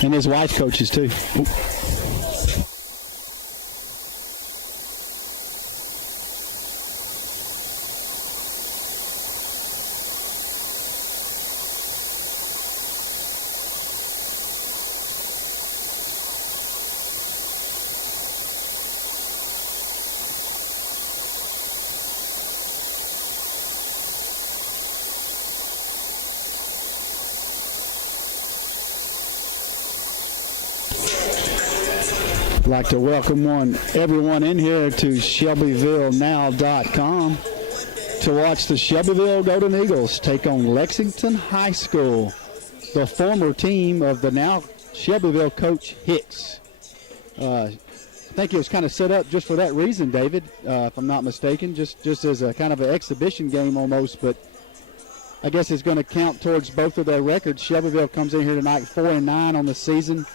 And his wife coaches too. I'd like to welcome everyone in here to ShelbyvilleNow.com to watch the Shelbyville Golden Eagles take on Lexington High School, the former team of the now Shelbyville coach Hicks. I think it was kind of set up just for that reason, David, if I'm not mistaken, just as a kind of an exhibition game almost, but I guess it's going to count towards both of their records. Shelbyville comes in here tonight 4-9 on the season.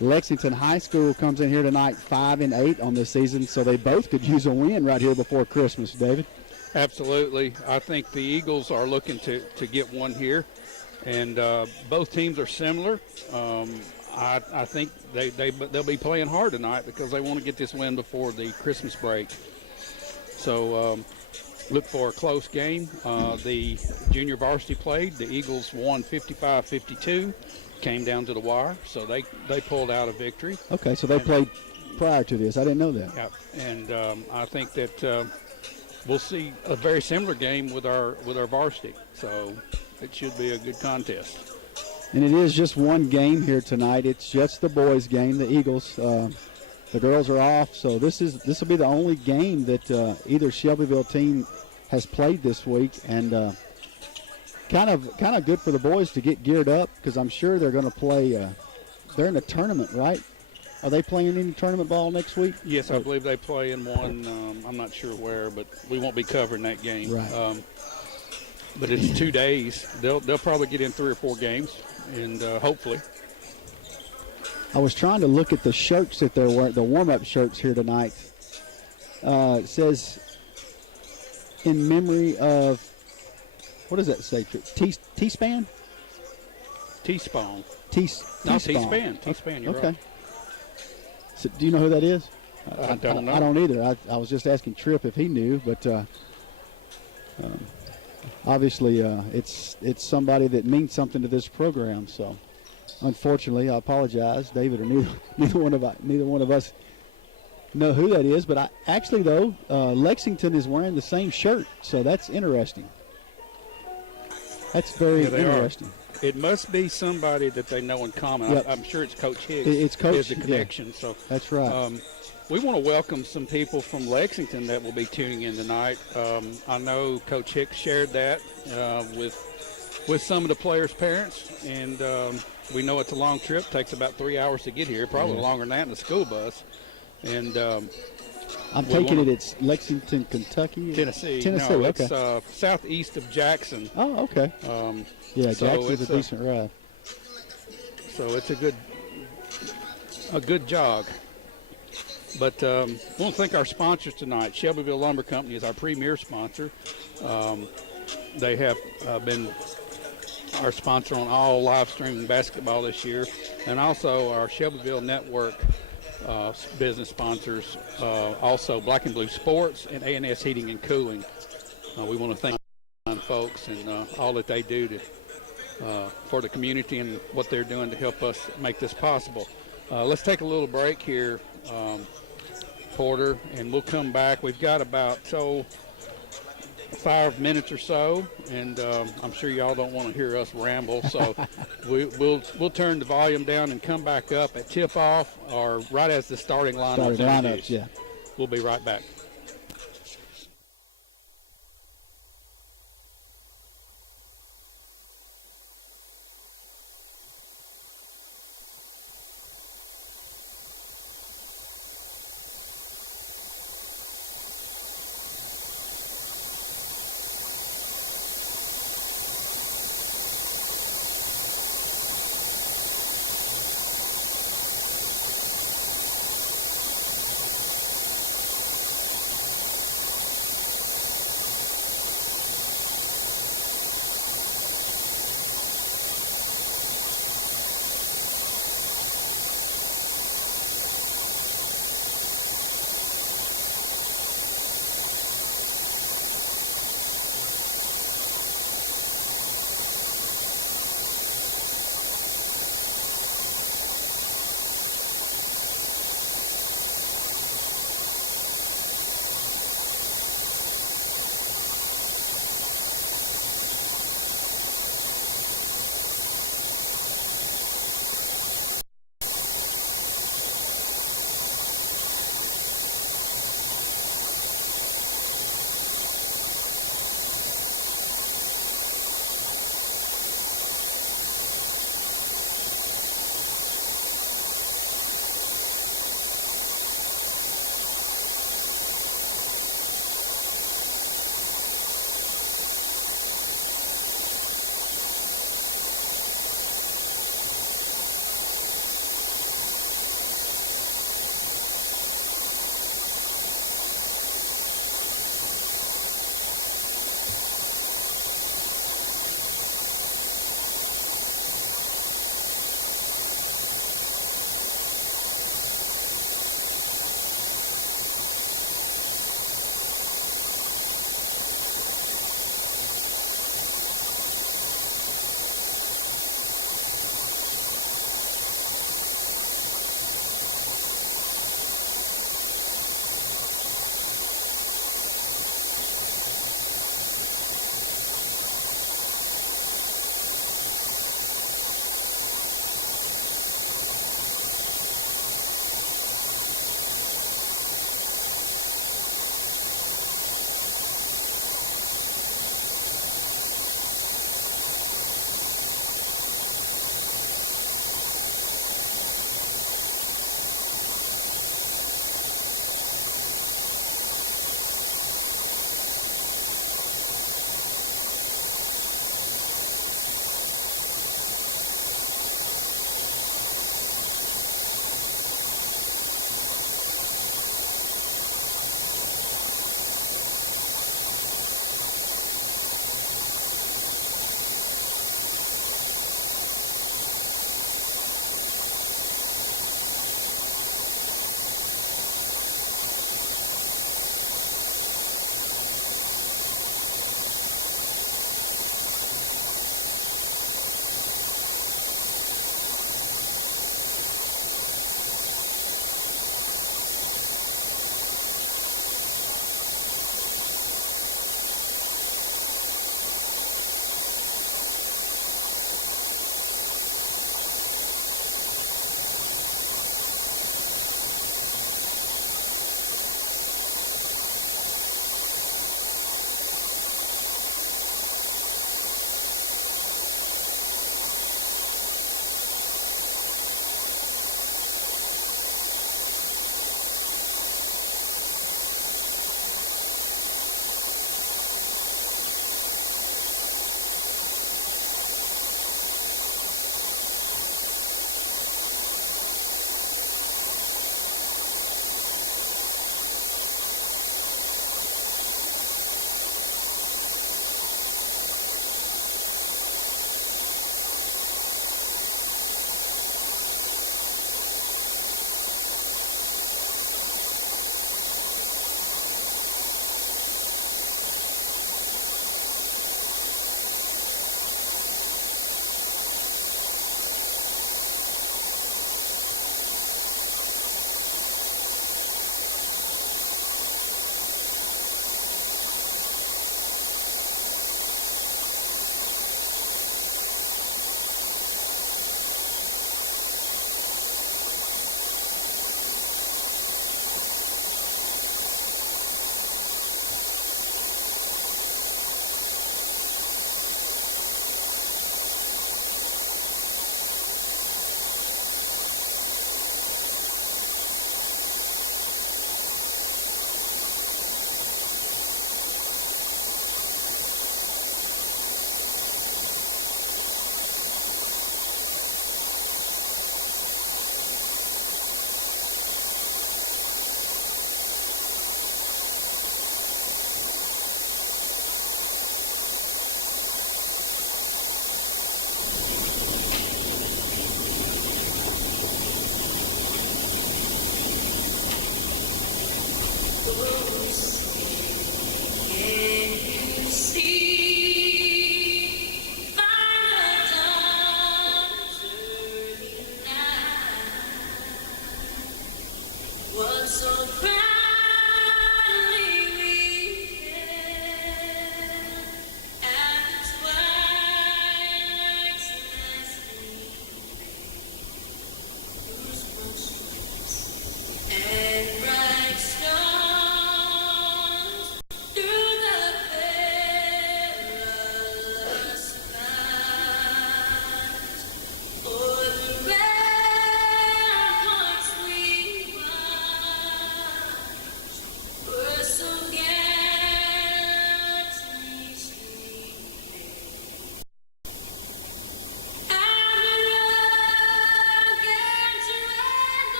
Lexington High School comes in here tonight 5-8 on this season, so they both could use a win right here before Christmas, David. Absolutely. I think the Eagles are looking to get one here, and both teams are similar. I think they'll be playing hard tonight because they want to get this win before the Christmas break. So look for a close game. The junior varsity played. The Eagles won 55-52. Came down to the wire, so they pulled out a victory. Okay, so they played prior to this. I didn't know that. Yeah, and I think that we'll see a very similar game with our varsity, so it should be a good contest. And it is just one game here tonight. It's just the boys' game. The Eagles, the girls are off, so this will be the only game that either Shelbyville team has played this week, and kind of good for the boys to get geared up because I'm sure they're going to play. They're in a tournament, right? Are they playing any tournament ball next week? Yes, I believe they play in one. I'm not sure where, but we won't be covering that game. Right. But it's 2 days. They'll probably get in 3 or 4 games, and hopefully. I was trying to look at the shirts that they're wearing, the warm-up shirts here tonight. It says, in memory of, what does that say? T-Span? T-Spawn. T-Span. T-Span, you're okay. right. So, do you know who that is? I don't know. I don't either. I was just asking Tripp if he knew, but obviously it's somebody that means something to this program. So, unfortunately, I apologize, David, or neither one of us know who that is. But Lexington is wearing the same shirt, so that's interesting. That's very interesting. It must be somebody that they know in common. Yep. I'm sure it's Coach Hicks. It's Coach. There's a connection. Yeah, so that's right. We want to welcome some people from Lexington that will be tuning in tonight. I know Coach Hicks shared that with some of the players' parents, and we know it's a long trip. Takes about 3 hours to get here, probably longer than that in the school bus. And I'm taking it's Lexington, Kentucky? Tennessee. Tennessee, no, okay. It's southeast of Jackson. Oh, okay. Yeah, Jackson's a decent ride. So it's a good jog. But I want to thank our sponsors tonight. Shelbyville Lumber Company is our premier sponsor. They have been our sponsor on all live streaming basketball this year, and also our Shelbyville Network business sponsors, also Black and Blue Sports and A&S Heating and Cooling. We want to thank folks and all that they do for the community and what they're doing to help us make this possible. Let's take a little break here, Porter, and we'll come back. We've got about 5 minutes or so, and I'm sure y'all don't want to hear us ramble, so we'll turn the volume down and come back up at tip-off or right as the starting lineups. Yeah. We'll be right back.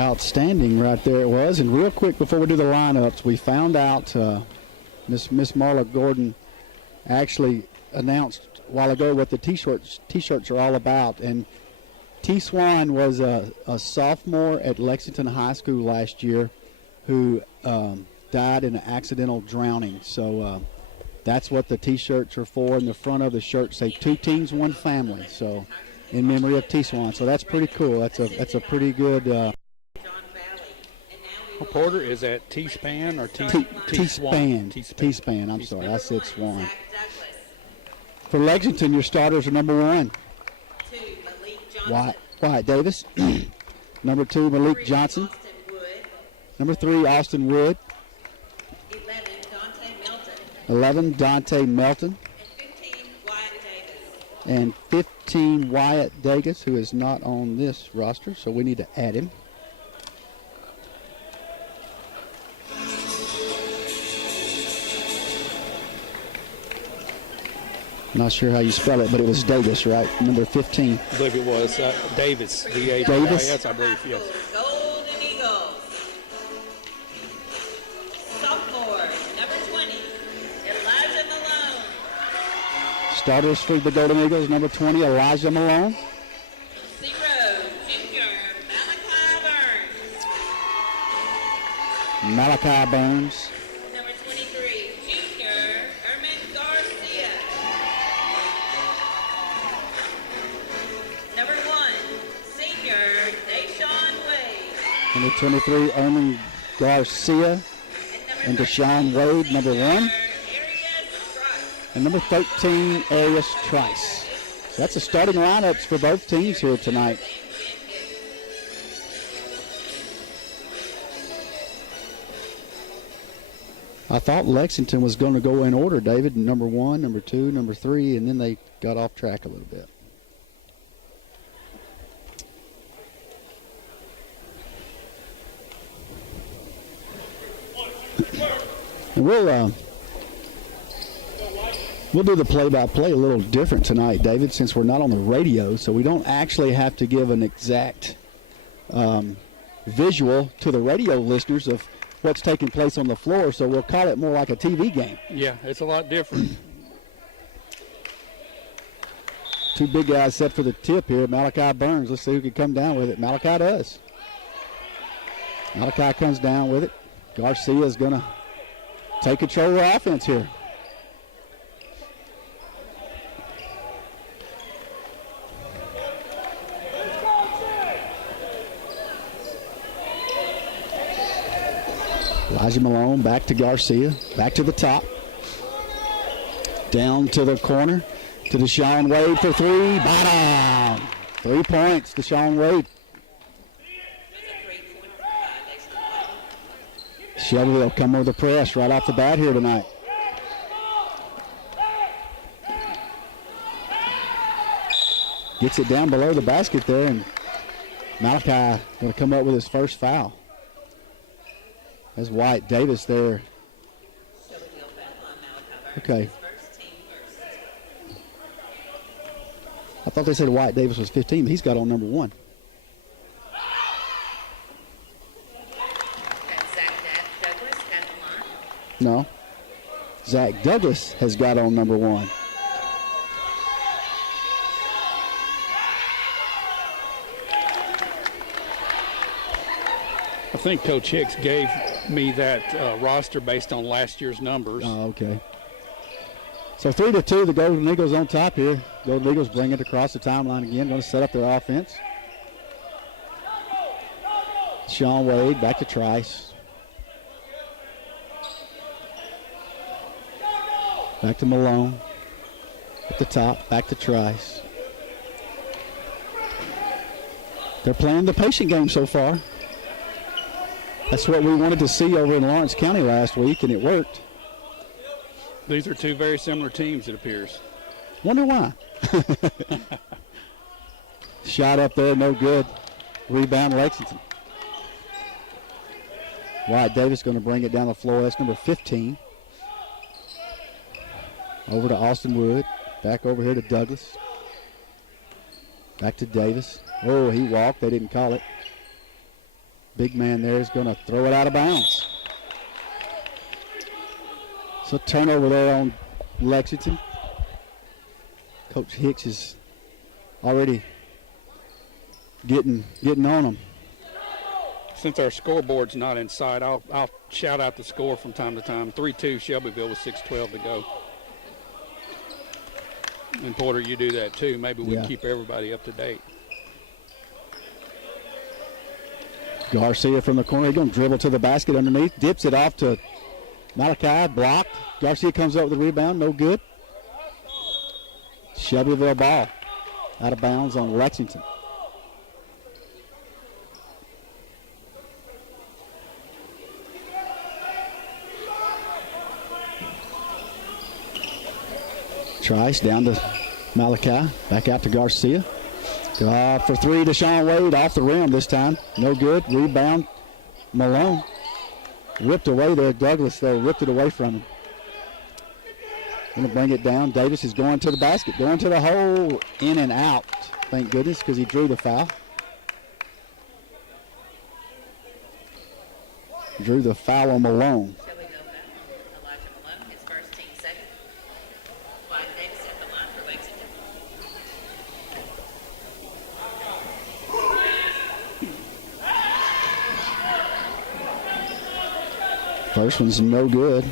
Outstanding right there it was. And real quick before we do the lineups, we found out Miss Marla Gordon actually announced a while ago what the T-shirts are all about. And T. Swan was a sophomore at Lexington High School last year who died in an accidental drowning. So that's what the T-shirts are for. In the front of the shirt say 2 teams, 1 family. So in memory of T. Swan. So that's pretty cool. That's a pretty good. Porter is at T-Span or T-Span. T-Span. I'm sorry. I said Swan. For Lexington, your starters are number 1. Wyatt Davis. Number 2, Malik Johnson. Number 3, Austin Wood. 11, Dante Melton. And 15, Wyatt Davis, who is not on this roster, so we need to add him. Not sure how you spell it, but it was Davis, right? Number 15. I believe it was Davis. Davis? I believe, yes. Golden Eagles. Sophomore, number 20, Elijah Malone. Starters for the Golden Eagles, number 20, Elijah Malone. 0, junior, Malachi Burns. Malachi Burns. Number 23, junior, Ermin Garcia. Number 1, senior, Deshaun Wade. Number 23, Ermin Garcia. And Deshaun Wade, number 1. And number 13, Arius Trice. So that's the starting lineups for both teams here tonight. I thought Lexington was going to go in order, David, number 1, number 2, number 3, and then they got off track a little bit. And we'll do the play-by-play a little different tonight, David, since we're not on the radio, so we don't actually have to give an exact visual to the radio listeners of what's taking place on the floor, so we'll call it more like a TV game. Yeah, it's a lot different. 2 big guys set for the tip here. Malachi Burns. Let's see who can come down with it. Malachi does. Malachi comes down with it. Garcia is going to take control of the offense here. Elijah Malone back to Garcia, back to the top. Down to the corner to Deshaun Wade for 3. Bottom. 3 points, Deshaun Wade. Shelbyville come over the press right off the bat here tonight. Gets it down below the basket there, and Malachi going to come up with his first foul. That's Wyatt Davis there. Okay. I thought they said Wyatt Davis was 15, but he's got on number 1. No. Zach Douglas has got on number 1. I think Coach Hicks gave me that roster based on last year's numbers. Oh, okay. So 3-2, the Golden Eagles on top here. Golden Eagles bring it across the timeline again. Going to set up their offense. Sean Wade back to Trice. Back to Malone. At the top, back to Trice. They're playing the patient game so far. That's what we wanted to see over in Lawrence County last week, and it worked. These are 2 very similar teams, it appears. Wonder why. Shot up there, no good. Rebound, Lexington. Wyatt Davis going to bring it down the floor. That's number 15. Over to Austin Wood. Back over here to Douglas. Back to Davis. Oh, he walked. They didn't call it. Big man there is going to throw it out of bounds. So turnover there on Lexington. Coach Hicks is already getting on them. Since our scoreboard's not inside, I'll shout out the score from time to time. 3-2 Shelbyville with 6:12 to go. And Porter, you do that too. Maybe we can keep everybody up to date. Garcia from the corner. He's going to dribble to the basket underneath. Dips it off to Malachi. Blocked. Garcia comes up with the rebound. No good. Shelbyville ball. Out of bounds on Lexington. Trice down to Malachi. Back out to Garcia. For three, Deshaun Wade off the rim this time. No good. Rebound, Malone. Ripped away there. Douglas, though, ripped it away from him. Going to bring it down. Davis is going to the basket. Going to the hole. In and out. Thank goodness, because he drew the foul. Drew the foul on Malone. First one's no good.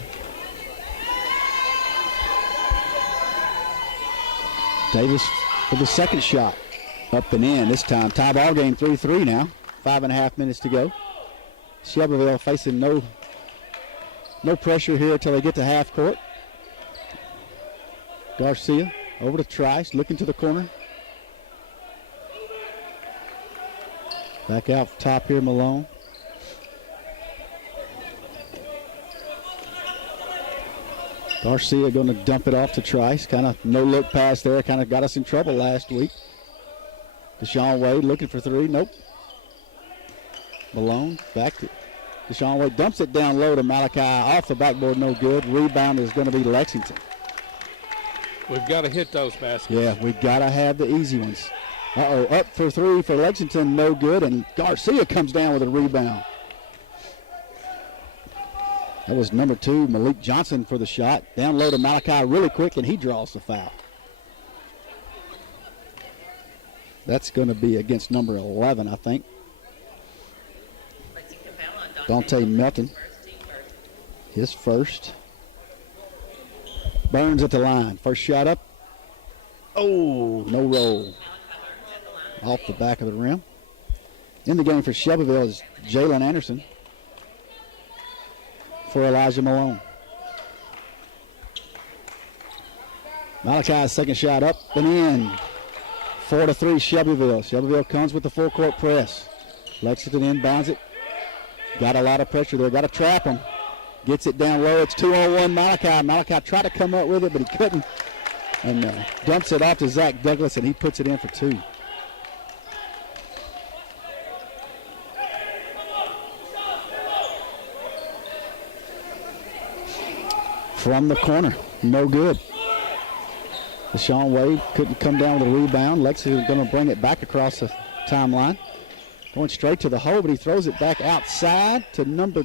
Davis for the second shot. Up and in this time. Tie ball game 3-3 now. 5.5 minutes to go. Shelbyville facing no pressure here until they get to half court. Garcia over to Trice, looking to the corner. Back out top here, Malone. Garcia going to dump it off to Trice. Kind of no-look pass there. Kind of got us in trouble last week. Deshaun Wade looking for three. Nope. Malone back to Deshaun Wade. Dumps it down low to Malachi. Off the backboard, no good. Rebound is going to be Lexington. We've got to hit those baskets. Yeah, we've got to have the easy ones. Up for three for Lexington, no good. And Garcia comes down with a rebound. That was number 2, Malik Johnson for the shot. Down low to Malachi really quick, and he draws the foul. That's going to be against number 11, I think. Dante Melton. His first. Burns at the line. First shot up. Oh, no roll. Off the back of the rim. In the game for Shelbyville is Jalen Anderson for Elijah Malone. Malachi's second shot up and in. 4-3 Shelbyville. Shelbyville comes with the full court press. Lexington inbounds it. Got a lot of pressure there. Got to trap him. Gets it down low. It's 2-on-1 Malachi. Malachi tried to come up with it, but he couldn't. And dumps it off to Zach Douglas, and he puts it in for 2. From the corner. No good. Deshaun Wade couldn't come down with a rebound. Lexington going to bring it back across the timeline. Going straight to the hole, but he throws it back outside to number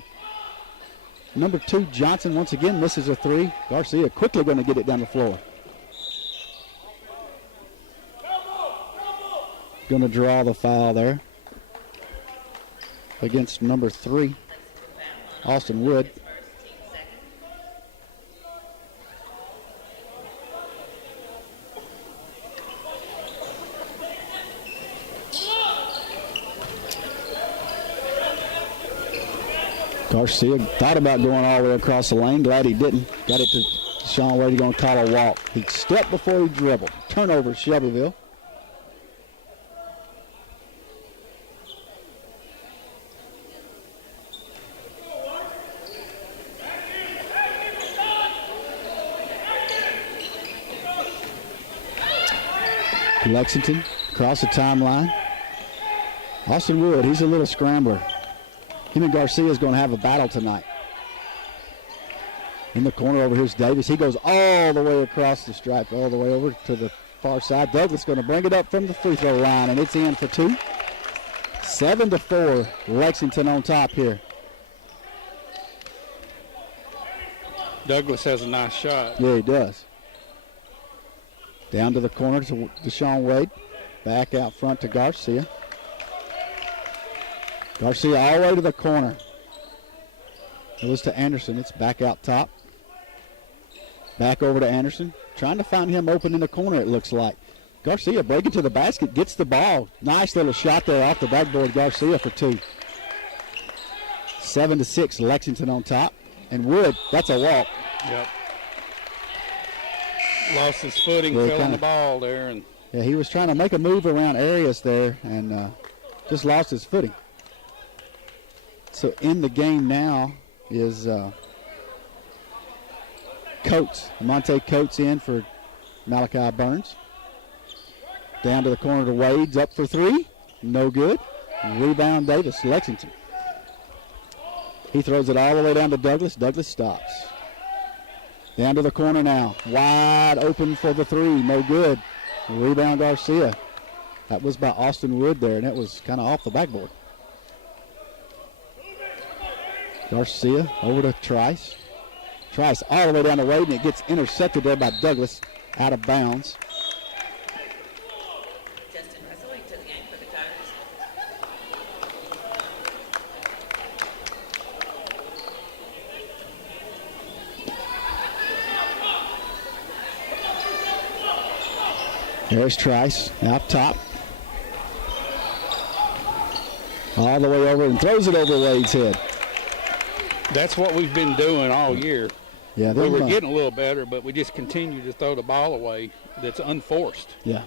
2, Johnson. Once again, misses a 3. Garcia quickly going to get it down the floor. Going to draw the foul there against number 3, Austin Wood. Garcia thought about going all the way across the lane. Glad he didn't. Got it to Sean Wade. He's going to call a walk. He stepped before he dribbled. Turnover, Shelbyville. Lexington across the timeline. Austin Wood, he's a little scrambler. Him and Garcia is going to have a battle tonight. In the corner over here's Davis. He goes all the way across the stripe, all the way over to the far side. Douglas going to bring it up from the free throw line, and it's in for 2. 7-4, Lexington on top here. Douglas has a nice shot. Yeah, he does. Down to the corner to Deshaun Wade. Back out front to Garcia. Garcia all the way to the corner. It was to Anderson. It's back out top. Back over to Anderson. Trying to find him open in the corner, it looks like. Garcia breaking to the basket, gets the ball. Nice little shot there off the backboard. Garcia for 2. 7-6, Lexington on top. And Wood, that's a walk. Yep. Lost his footing, fell on the ball there. And yeah, he was trying to make a move around Arias there and just lost his footing. So in the game now is Coates. Monte Coates in for Malachi Burns. Down to the corner to Wade's up for 3. No good. Rebound Davis, Lexington. He throws it all the way down to Douglas. Douglas stops. Down to the corner now. Wide open for the 3. No good. Rebound Garcia. That was by Austin Wood there, and that was kind of off the backboard. Garcia over to Trice. Trice all the way down to Wade, and it gets intercepted there by Douglas out of bounds. Justin Russell into the game for the Tigers. There's Trice out top. All the way over and throws it over Wade's head. that's what we've been doing all year. Yeah, we were getting a little better, but we just continue to throw the ball away that's unforced. Yeah.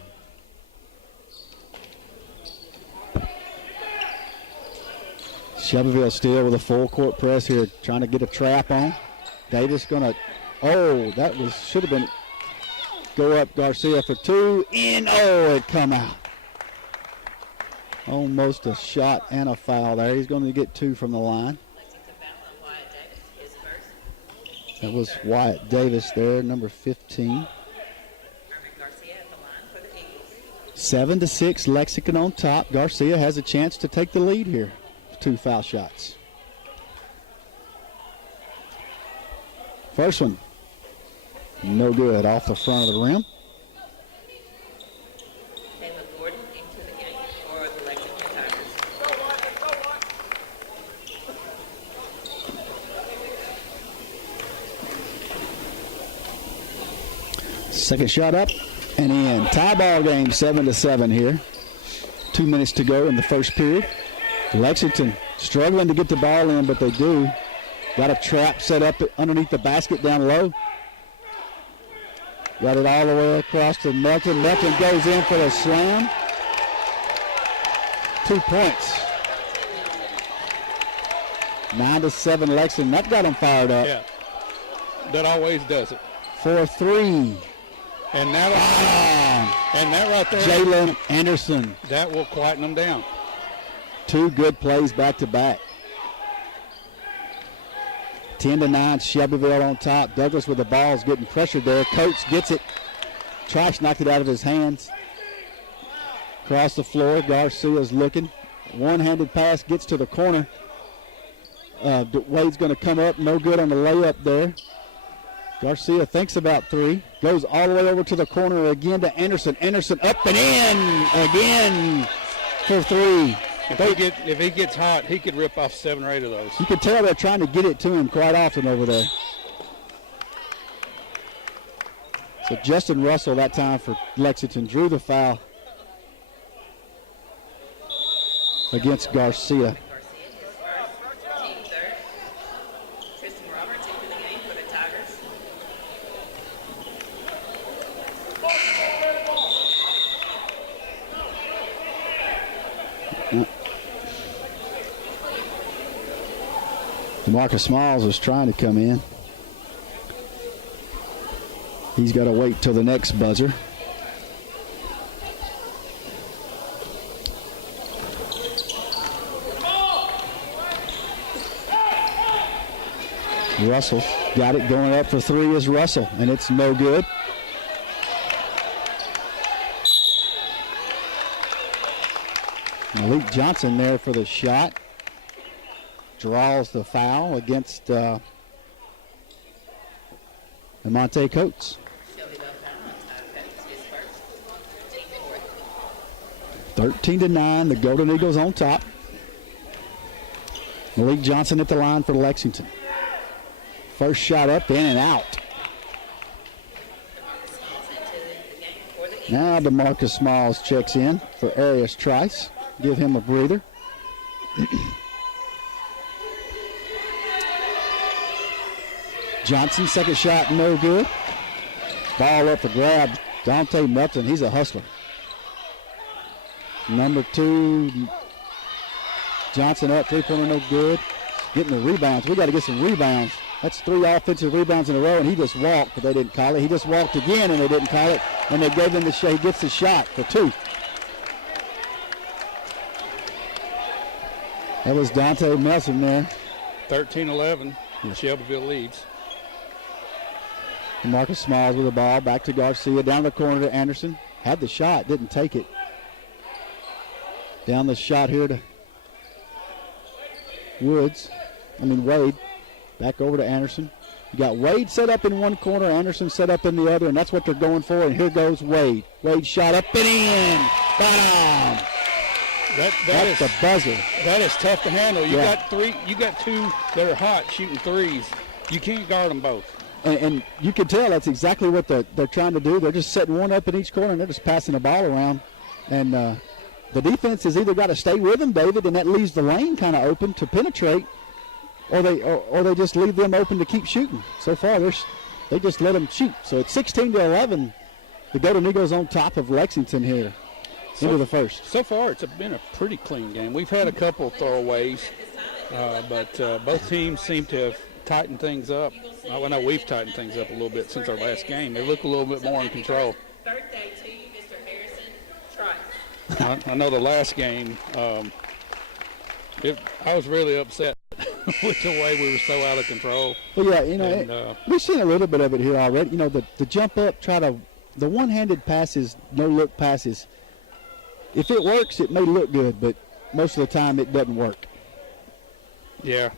Shelbyville still with a full court press here, trying to get a trap on. Davis gonna, should have been, go up Garcia for 2, it come out. Almost a shot and a foul there. He's going to get 2 from the line. That was Wyatt Davis there, number 15. 7-6, Lexington on top. Garcia has a chance to take the lead here. 2 foul shots. First one, no good, off the front of the rim. Gordon into the game for the Lexington Tigers. Second shot up and in. Tie ball game, 7-7 here. 2 minutes to go in the first period. Lexington struggling to get the ball in, but they do. Got a trap set up underneath the basket down low. Got it all the way across to Melton. Melton goes in for the slam. 2 points. 9-7 Lexington. That got them fired up. Yeah, that always does it. 4-3. And that right there, Jalen Anderson. that will quieten them down. 2 good plays back to back. 10-9, Shelbyville on top. Douglas with the ball is getting pressured there. Coates gets it. Trice knocked it out of his hands. Across the floor, Garcia's looking. One-handed pass gets to the corner. Wade's going to come up. No good on the layup there. Garcia thinks about 3. Goes all the way over to the corner again to Anderson. Anderson up and in again for 3. If he gets hot, he could rip off 7 or 8 of those. You can tell they're trying to get it to him quite often over there. So Justin Russell that time for Lexington drew the foul against Garcia. Garcia, his first, team third. Tristan Roberts into the game for the Tigers. Marcus Smalls was trying to come in. He's got to wait till the next buzzer. Russell got it, going up for 3 is Russell, and it's no good. Malik Johnson there for the shot. Draws the foul against Lamonte Coates. 13-9, the Golden Eagles on top. Malik Johnson at the line for Lexington. First shot up, in and out. Now DeMarcus Smalls checks in for Arias Trice. Give him a breather. Johnson, second shot, no good. Ball up for grab. Dante Melton, he's a hustler. Number 2, Johnson up, three-pointer, no good. Getting the rebounds. We got to get some rebounds. That's 3 offensive rebounds in a row, and he just walked, but they didn't call it. He just walked again, and they didn't call it, and they gave him the shot. He gets the shot for 2. That was Dante Melton there. 13-11, Shelbyville leads. Marcus Smalls with the ball, back to Garcia, down the corner to Anderson. Had the shot, didn't take it. Down the shot here to Wade. Back over to Anderson. You got Wade set up in one corner, Anderson set up in the other, and that's what they're going for. And here goes Wade. Wade shot up and in. Bottom. That's the buzzer. That is tough to handle. You got 2 that are hot shooting threes. You can't guard them both. And you can tell that's exactly what they're trying to do. They're just setting one up in each corner, and they're just passing the ball around. And the defense has either got to stay with them, David, and that leaves the lane kind of open to penetrate, or they just leave them open to keep shooting. So far, they just let them shoot. So it's 16-11. The Golden Eagles on top of Lexington here into the first. So far, it's been a pretty clean game. We've had a couple throwaways, but both teams seem to have tightened things up. I know we've tightened things up a little bit since our last game. They look a little bit more in control. Birthday to you, Mr. Harrison. Trice. I know the last game, I was really upset with the way we were so out of control. Well, yeah, we've seen a little bit of it here already. The jump up, the one-handed passes, no-look passes. If it works, it may look good, but most of the time it doesn't work. Yeah,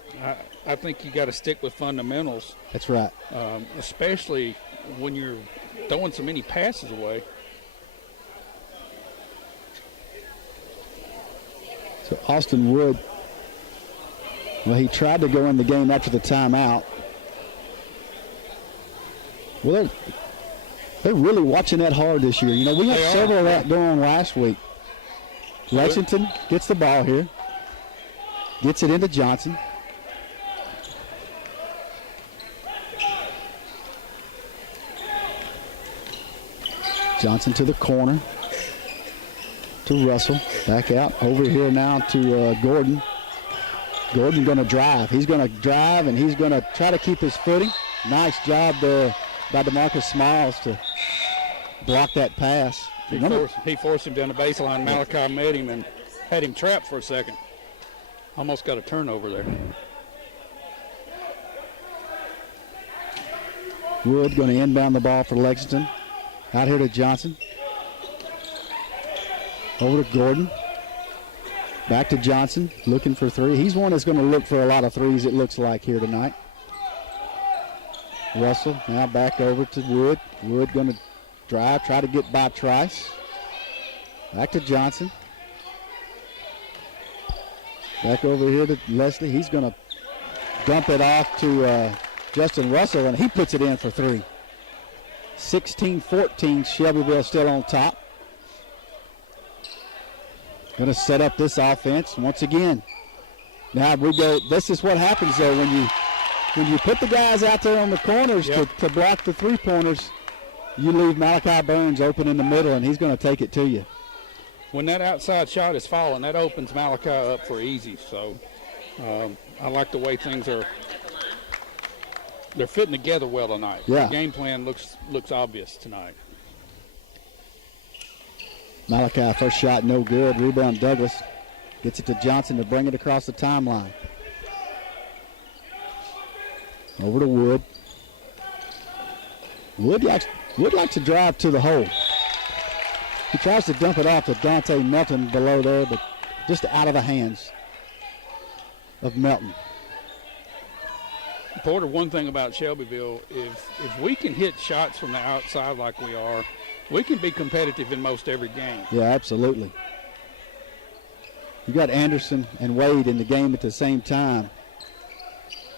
I think you got to stick with fundamentals. That's right. Especially when you're throwing so many passes away. So Austin Wood, he tried to go in the game after the timeout. Well, they're really watching that hard this year. We had several of that going last week. Lexington gets the ball here. Gets it into Johnson. Johnson to the corner. To Russell. Back out. Over here now to Gordon. Gordon going to drive. He's going to drive, and he's going to try to keep his footing. Nice job there by DeMarcus Smiles to block that pass. He forced him down the baseline. Malachi met him and had him trapped for a second. Almost got a turnover there. Wood going to inbound the ball for Lexington. Out here to Johnson. Over to Gordon. Back to Johnson, looking for 3. He's one that's going to look for a lot of threes, it looks like, here tonight. Russell now back over to Wood. Wood going to drive, try to get by Trice. Back to Johnson. Back over here to Leslie. He's going to dump it off to Justin Russell, and he puts it in for 3. 16-14, Shelbyville still on top. Going to set up this offense once again. Now we go. This is what happens though when you put the guys out there on the corners to block the three-pointers. You leave Malachi Burns open in the middle, and he's going to take it to you. When that outside shot is falling, that opens Malachi up for easy. So I like the way things are. They're fitting together well tonight. Yeah. The game plan looks obvious tonight. Malachi, first shot, no good. Rebound, Douglas. Gets it to Johnson to bring it across the timeline. Over to Wood. Wood likes to drive to the hole. He tries to dump it off to Dante Melton below there, but just out of the hands of Melton. Porter, one thing about Shelbyville, if we can hit shots from the outside like we are, we can be competitive in most every game. Yeah, absolutely. You got Anderson and Wade in the game at the same time.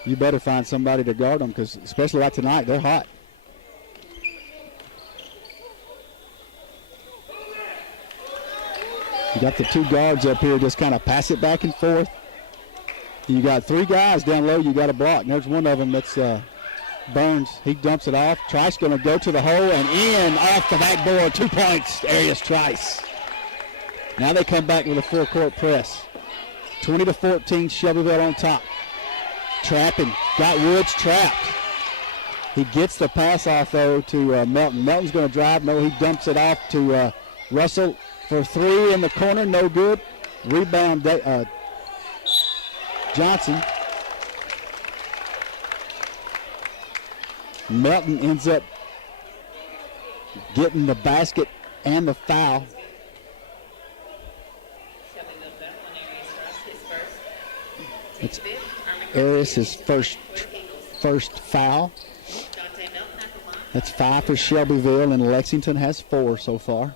You better find somebody to guard them, because especially like tonight, they're hot. You got the two guards up here, just kind of pass it back and forth. You got three guys down low you got to block. And there's one of them that's Burns. He dumps it off. Trice going to go to the hole and in off the backboard. 2 points, Arius Trice. Now they come back with a full-court press. 20-14, Shelbyville on top. Trapping. Got Woods trapped. He gets the pass off, though, to Melton. Melton's going to drive. No, he dumps it off to Russell for three in the corner. No good. Rebound, Johnson. Melton ends up getting the basket and the foul. It's Arias' first foul. That's 5 for Shelbyville, and Lexington has 4 so far.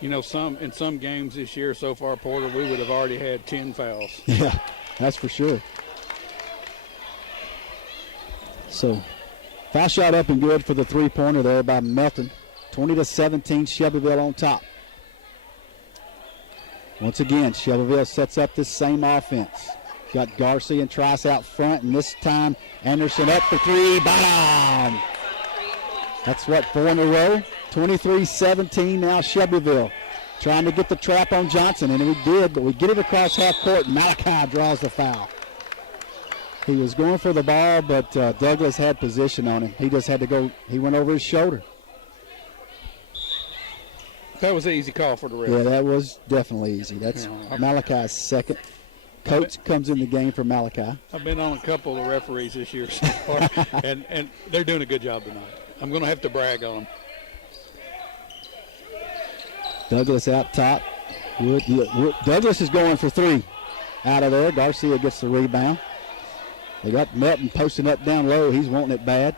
You know, in some games this year so far, Porter, we would have already had 10 fouls. Yeah, that's for sure. So, foul shot up and good for the three-pointer there by Melton. 20-17, Shelbyville on top. Once again, Shelbyville sets up this same offense. Got Garcia and Trice out front, and this time Anderson up for three. Bottom! That's what, 4 in a row? 23-17 now Shelbyville. Trying to get the trap on Johnson, and we did, but we get it across half court, and Malachi draws the foul. He was going for the ball, but Douglas had position on him. He just had to go. He went over his shoulder. That was an easy call for the ref. Yeah, that was definitely easy. That's Malachi's second. Coach comes in the game for Malachi. I've been on a couple of referees this year so far, and they're doing a good job tonight. I'm going to have to brag on them. Douglas out top. Douglas is going for three. Out of there. Garcia gets the rebound. They got Melton posting up down low. He's wanting it bad.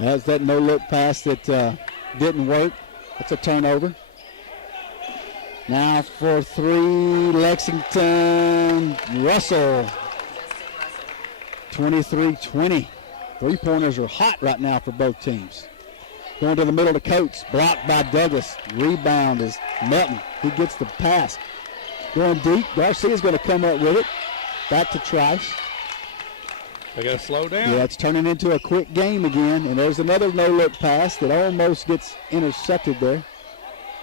That's that no-look pass that didn't work. That's a turnover. Now for three, Lexington. Russell. 23-20. Three-pointers are hot right now for both teams. Going to the middle to Coates. Blocked by Douglas. Rebound is Melton. He gets the pass. Going deep. Garcia's going to come up with it. Back to Trice. They got to slow down. Yeah, it's turning into a quick game again. And there's another no-look pass that almost gets intercepted there.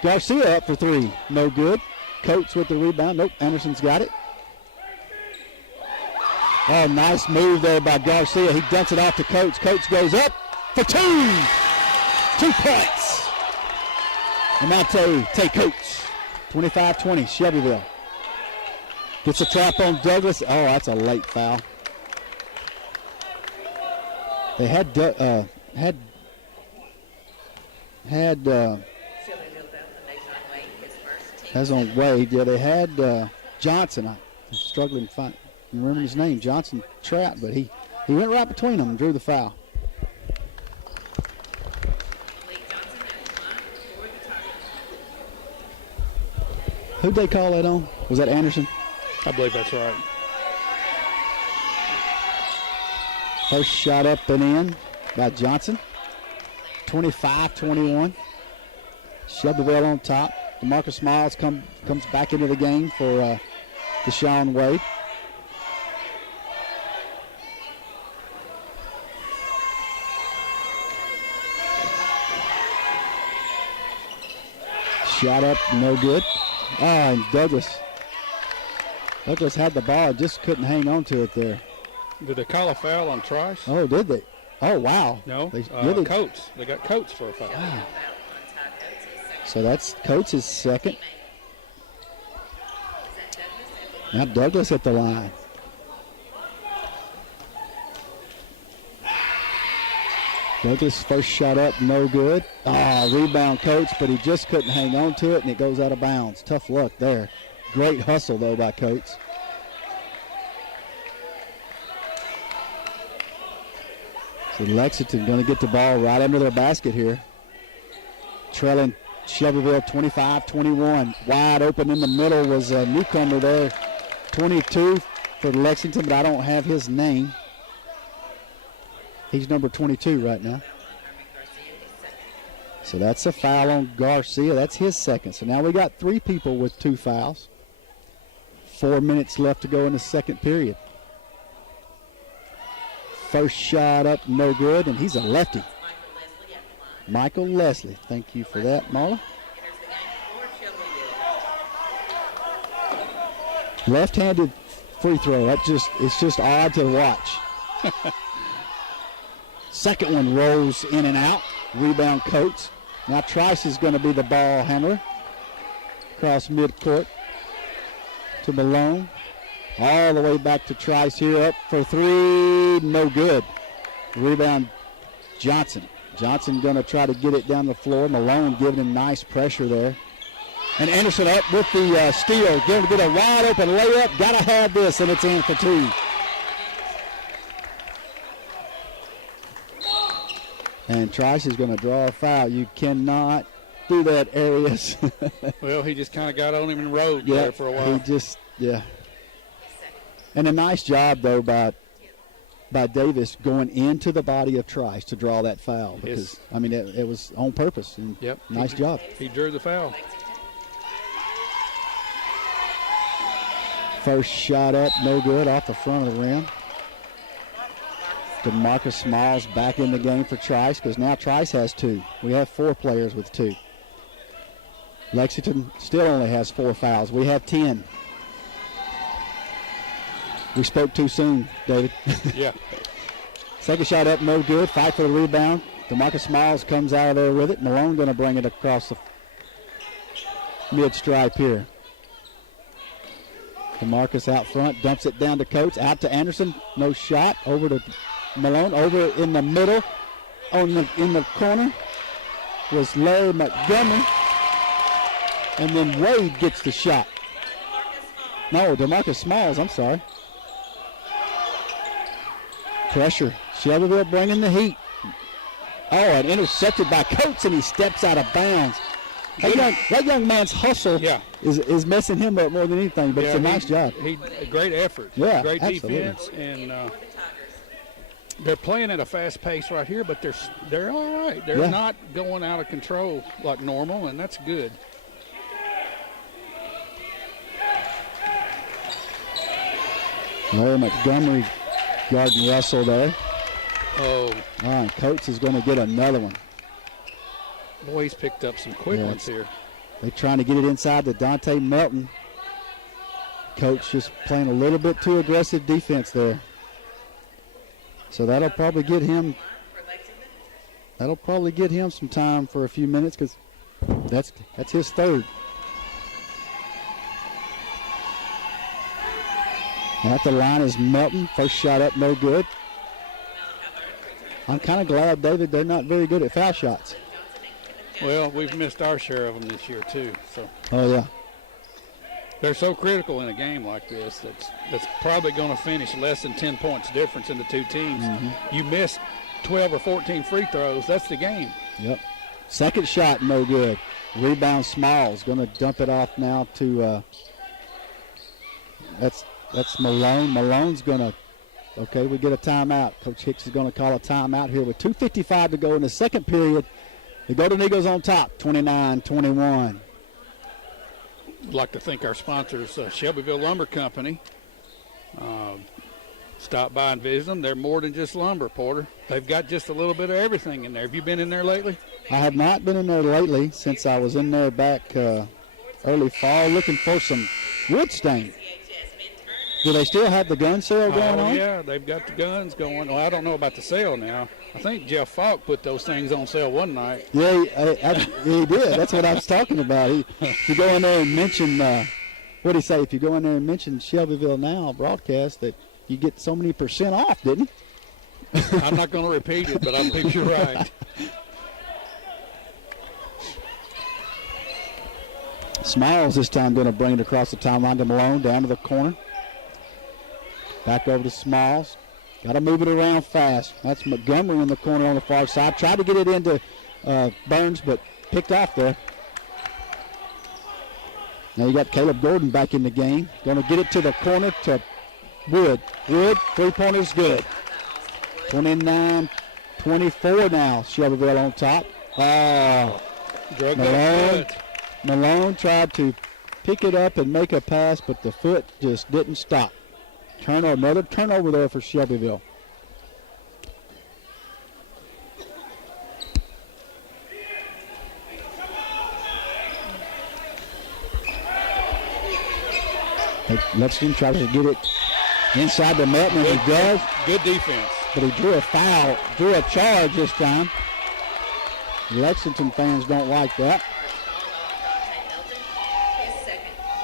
Garcia up for three. No good. Coates with the rebound. Nope, Anderson's got it. Oh, nice move there by Garcia. He dumps it off to Coates. Coates goes up for two. 2 points. And now Tay Coates. 25-20, Shelbyville. Gets a trap on Douglas. Oh, that's a late foul. They had that's on Wade. Yeah, they had Johnson. I'm struggling to remember his name. Johnson trapped, but he went right between them and drew the foul. Who'd they call that on? Was that Anderson? I believe that's right. First shot up and in by Johnson. 25-21. Shelbyville on top. DeMarcus Miles comes back into the game for Deshaun Wade. Shot up, no good. And Douglas had the ball, just couldn't hang on to it there. Did they call a foul on Trice? Oh, did they? Oh, wow. No, Coates. They got Coates for a foul. Wow. So that's Coates' second. Now Douglas at the line. Douglas first shot up, no good. Rebound Coates, but he just couldn't hang on to it, and it goes out of bounds. Tough luck there. Great hustle, though, by Coates. So Lexington going to get the ball right under their basket here. Trailing Shelbyville 25-21. Wide open in the middle was a newcomer there. 22 for Lexington, but I don't have his name. He's number 22 right now. So that's a foul on Garcia. That's his second. So now we got 3 people with 2 fouls. 4 minutes left to go in the second period. First shot up, no good, and he's a lefty. Michael Leslie. Thank you for that, Marla. Left-handed free throw. It's just odd to watch. Second one rolls in and out. Rebound Coates. Now Trice is going to be the ball handler. Across midcourt to Malone. All the way back to Trice here. Up for 3. No good. Rebound Johnson. Johnson going to try to get it down the floor. Malone giving him nice pressure there. And Anderson up with the steal. Going to get a wide open layup. Got to have this, and it's in for 2. And Trice is going to draw a foul. You cannot do that, Arias. Well, he just kind of got on him and rode there for a while. Yeah. And a nice job, though, by Davis going into the body of Trice to draw that foul. Because, I mean, it was on purpose. And nice job. He drew the foul. First shot up, no good, off the front of the rim. DeMarcus Smiles back in the game for Trice, because now Trice has 2. We have 4 players with 2. Lexington still only has 4 fouls. We have 10. We spoke too soon, David. Yeah. Second shot up, no good. Fight for the rebound. DeMarcus Smiles comes out of there with it. Malone going to bring it across the mid-stripe here. DeMarcus out front, dumps it down to Coates. Out to Anderson, no shot. Over to Malone, over in the middle. In the corner was Larry Montgomery. And then Wade gets the shot. No, DeMarcus Smiles, I'm sorry. Pressure. Shelbyville bringing the heat. Oh, and intercepted by Coates, and he steps out of bounds. That young man's hustle is messing him up more than anything, but it's a nice job. A great effort. Yeah, great absolutely. Defense, and they're playing at a fast pace right here, but they're all right. They're not going out of control like normal, and that's good. Larry Montgomery guarding Russell there. Oh. All right, Coates is going to get another one. Boy, he's picked up some quick ones here. They're trying to get it inside to Dante Melton. Coach just playing a little bit too aggressive defense there. So that'll probably get him some time for a few minutes, because that's his third. At the line is Melton. First shot up, no good. I'm kind of glad, David, they're not very good at foul shots. Well, we've missed our share of them this year too. So. Oh yeah. They're so critical in a game like this. That's probably going to finish less than 10 points difference in the 2 teams. Mm-hmm. You miss 12 or 14 free throws, that's the game. Yep. Second shot, no good. Rebound Smiles going to dump it off now to that's Malone. Malone's going to, okay, we get a timeout. Coach Hicks is going to call a timeout here with 2:55 to go in the second period. The Golden Eagles on top, 29-21. I'd like to thank our sponsors, Shelbyville Lumber Company. Stop by and visit them. They're more than just lumber, Porter. They've got just a little bit of everything in there. Have you been in there lately? I have not been in there lately since I was in there back early fall looking for some wood stain. Do they still have the gun sale going on? Yeah, they've got the guns going. Well, I don't know about the sale now. I think Jeff Falk put those things on sale one night. Yeah, he did. That's what I was talking about. If you go in there and mention, what did he say? If you go in there and mention Shelbyville Now broadcast, that you get so many % off, didn't he? I'm not going to repeat it, but I believe you're right. Smiles this time going to bring it across the timeline to Malone, down to the corner. Back over to Smiles. Got to move it around fast. That's Montgomery in the corner on the far side. Tried to get it into Burns, but picked off there. Now you got Caleb Gordon back in the game. Going to get it to the corner to Wood. Wood, three-pointer's good. 29-24 now. Shelbyville on top. Drug that foot. Malone tried to pick it up and make a pass, but the foot just didn't stop. Another turnover there for Shelbyville. Lexington tries to get it inside the net, and he does. Good defense. But he drew a foul, drew a charge this time. Lexington fans don't like that.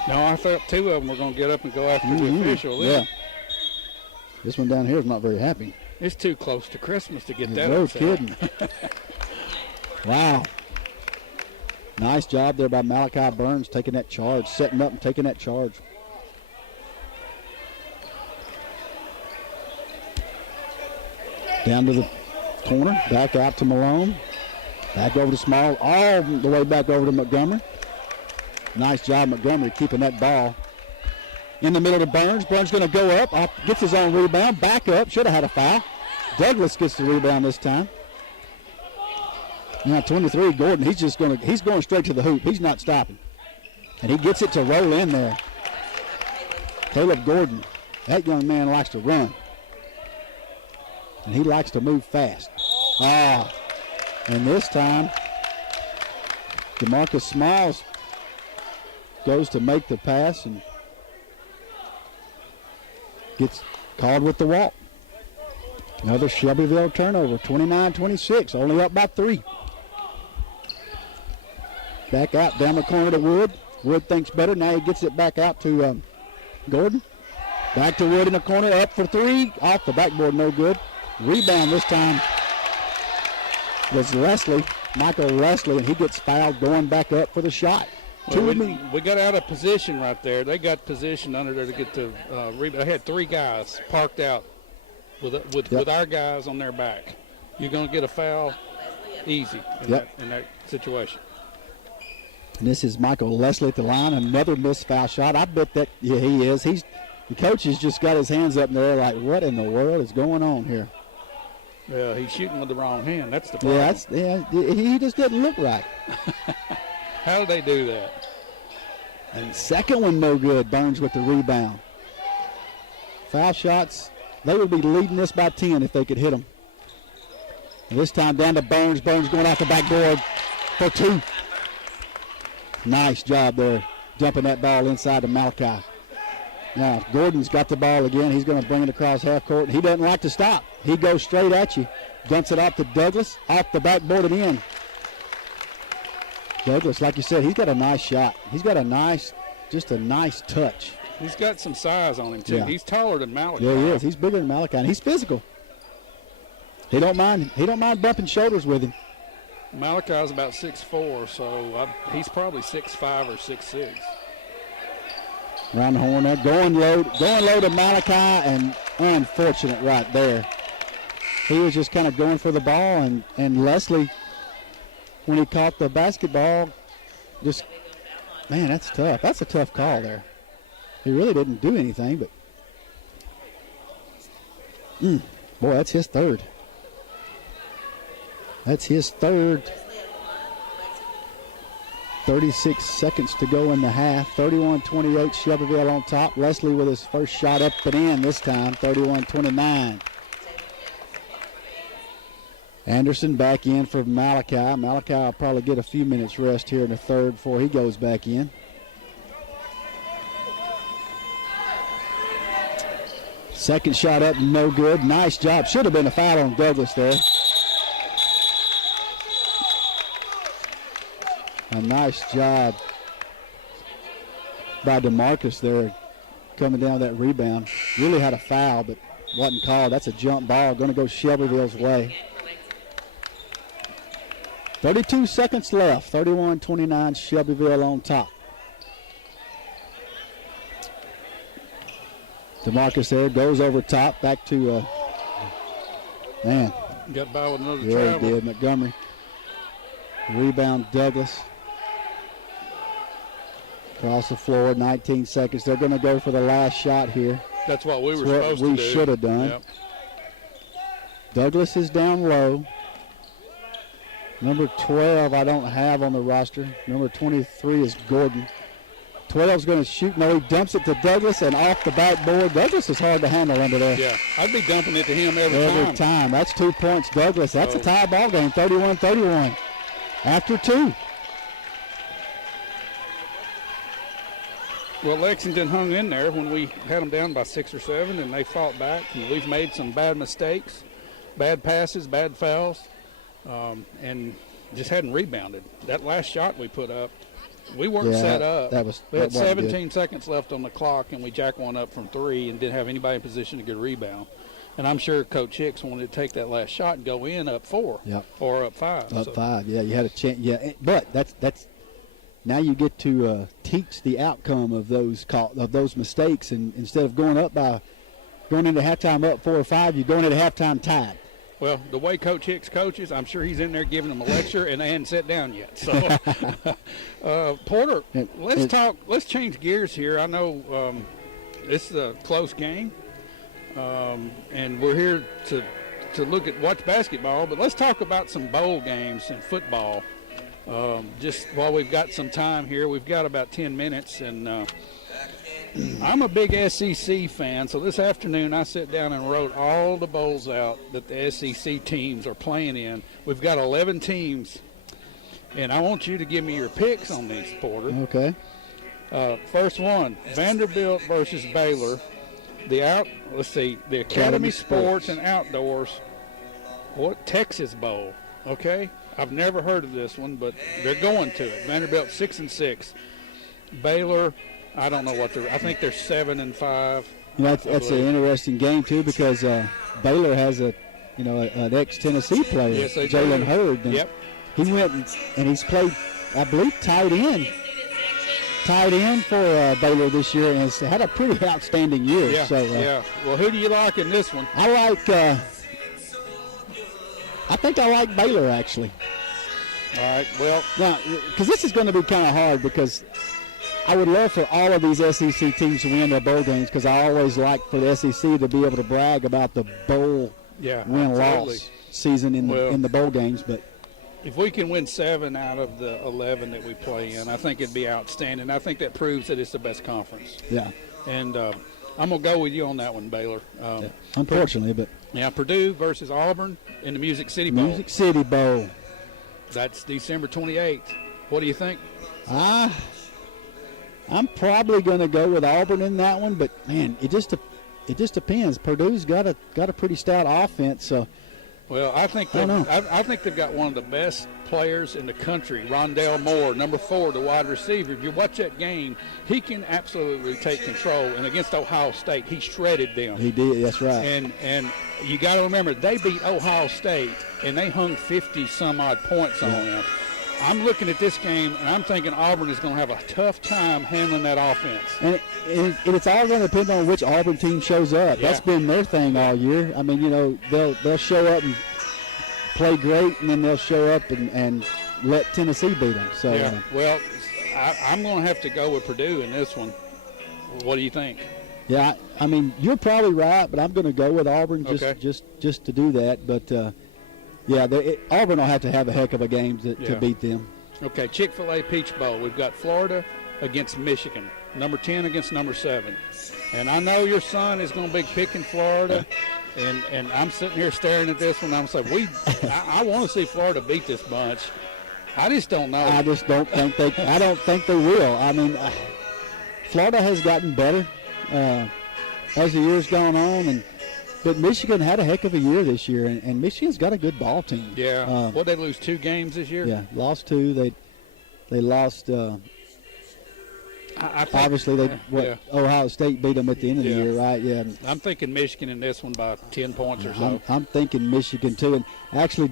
No, I thought two of them were going to get up and go after the official. Yeah. This one down here is not very happy. It's too close to Christmas to get that. No upset. kidding. Wow. Nice job there by Malachi Burns taking that charge, setting up and taking that charge. Down to the corner, back out to Malone. Back over to Small, all the way back over to Montgomery. Nice job, Montgomery, keeping that ball in the middle to Burns. Burns going to go up, gets his own rebound, back up, should have had a foul. Douglas gets the rebound this time. Now 23, Gordon, he's going straight to the hoop. He's not stopping. And he gets it to roll in there. Caleb Gordon, that young man likes to run. And he likes to move fast. And this time, DeMarcus Smiles goes to make the pass and gets called with the walk. Another Shelbyville turnover, 29-26, only up by 3. Back out down the corner to Wood. Wood thinks better. Now he gets it back out to Gordon. Back to Wood in the corner, up for 3. Off the backboard, no good. Rebound this time was Michael Leslie, and he gets fouled going back up for the shot. We got out of position right there. They got positioned under there to get the rebound. They had 3 guys parked out with our guys on their back. You're going to get a foul easy in that situation. And this is Michael Leslie at the line, another missed foul shot. I bet that, he is. The coach has just got his hands up in the air like, what in the world is going on here? Yeah, he's shooting with the wrong hand. That's the problem. He just didn't look right. How did they do that? And second one no good. Burns with the rebound. Foul shots, they would be leading this by 10 if they could hit them. And this time down to Burns. Burns going off the backboard for 2. Nice job there, dumping that ball inside to Malachi. Now, Gordon's got the ball again. He's going to bring it across half court. He doesn't like to stop. He goes straight at you. Dumps it off to Douglas, off the backboard and in. Douglas, like you said, he's got a nice shot. He's got a nice touch. He's got some size on him, too. Yeah. He's taller than Malachi. Yeah, he is. He's bigger than Malachi, and he's physical. He don't mind bumping shoulders with him. Malachi's about 6'4", so he's probably 6'5" or 6'6". Around the horn there, going low to Malachi, and unfortunate right there. He was just kind of going for the ball, and Leslie, when he caught the basketball, that's tough. That's a tough call there. He really didn't do anything, but boy, that's his third. That's his third. 36 seconds to go in the half. 31-28, Shelbyville on top. Leslie with his first shot up and in this time, 31-29. Anderson back in for Malachi. Malachi will probably get a few minutes rest here in the third before he goes back in. Second shot up, no good. Nice job. Should have been a foul on Douglas there. A nice job by DeMarcus there coming down that rebound. Really had a foul, but wasn't called. That's a jump ball. Going to go Shelbyville's way. 32 seconds left. 31-29, Shelbyville on top. DeMarcus there goes over top. Back to, man. Got by with another Yeah, travel. he did. Montgomery. Rebound, Douglas. Across the floor, 19 seconds. They're going to go for the last shot here. That's what we were That's what supposed to do. we should have done. Yep. Douglas is down low. Number 12 I don't have on the roster. Number 23 is Gordon. 12's going to shoot. No, he dumps it to Douglas and off the backboard. Douglas is hard to handle under there. Yeah, I'd be dumping it to him every time. That's 2 points, Douglas. That's a tie ball game, 31-31. After 2. Well, Lexington hung in there when we had them down by 6 or 7, and they fought back. And we've made some bad mistakes, bad passes, bad fouls, and just hadn't rebounded. That last shot we put up, we weren't set up. We had 17 seconds left on the clock, and we jacked one up from 3 and didn't have anybody in position to get a rebound. And I'm sure Coach Hicks wanted to take that last shot and go in up 4 or up 5. Up 5, yeah. You had a chance. Yeah, but that's now you get to teach the outcome of those mistakes, and instead of going into halftime up 4 or 5, you're going into halftime tied. Well, the way Coach Hicks coaches, I'm sure he's in there giving them a lecture, and they hadn't sat down yet. So, Porter, let's change gears here. I know it's a close game, and we're here to watch basketball, but let's talk about some bowl games and football. Just while we've got some time here, we've got about 10 minutes, and I'm a big SEC fan, so this afternoon I sat down and wrote all the bowls out that the SEC teams are playing in. We've got 11 teams, and I want you to give me your picks on these, Porter. Okay. First one, Vanderbilt versus Baylor. The Academy Sports and Outdoors. Texas Bowl, okay? I've never heard of this one, but they're going to it. Vanderbilt 6-6. Baylor, I don't know what I think they're 7-5. That's an interesting game too, because Baylor has an ex-Tennessee player, yes, Jalen Hurd. And he went and he's played, I believe, tight end for Baylor this year, and has had a pretty outstanding year. Yeah. Well, who do you like in this one? I think I like Baylor, actually. All right, well. Now, because this is going to be kind of hard, because I would love for all of these SEC teams to win their bowl games, because I always like for the SEC to be able to brag about the bowl win-loss season in the bowl games. But if we can win 7 out of the 11 that we play in, I think it'd be outstanding. I think that proves that it's the best conference. Yeah. And I'm going to go with you on that one, Baylor. Unfortunately, but. Yeah, Purdue versus Auburn in the Music City Bowl. Music City Bowl. That's December 28th. What do you think? I'm probably going to go with Auburn in that one, but man, it just depends. Purdue's got a pretty stout offense, so. Well, I think they've got one of the best players in the country, Rondell Moore, number 4, the wide receiver. If you watch that game, he can absolutely take control. And against Ohio State, he shredded them. He did. That's right. And you got to remember, they beat Ohio State, and they hung 50-some-odd points on them. I'm looking at this game, and I'm thinking Auburn is going to have a tough time handling that offense. And it's all going to depend on which Auburn team shows up. Yeah. That's been their thing all year. I mean, they'll show up and play great, and then they'll show up and let Tennessee beat them. So, well, I'm going to have to go with Purdue in this one. What do you think? Yeah, I mean, you're probably right, but I'm going to go with Auburn just to do that. But Auburn will have to have a heck of a game to beat them. Okay, Chick-fil-A Peach Bowl. We've got Florida against Michigan, number 10 against number 7. And I know your son is going to be picking Florida, and I'm sitting here staring at this one. I'm saying, I want to see Florida beat this bunch. I just don't know. I just don't think I don't think they will. I mean, Florida has gotten better as the year's gone on, but Michigan had a heck of a year this year, and Michigan's got a good ball team. Yeah. They lose 2 games this year? Yeah, lost 2. They lost. I think, obviously Ohio State beat them at the end of the Yeah. year, right? Yeah. I'm thinking Michigan in this one by 10 points or so. I'm thinking Michigan too. And actually,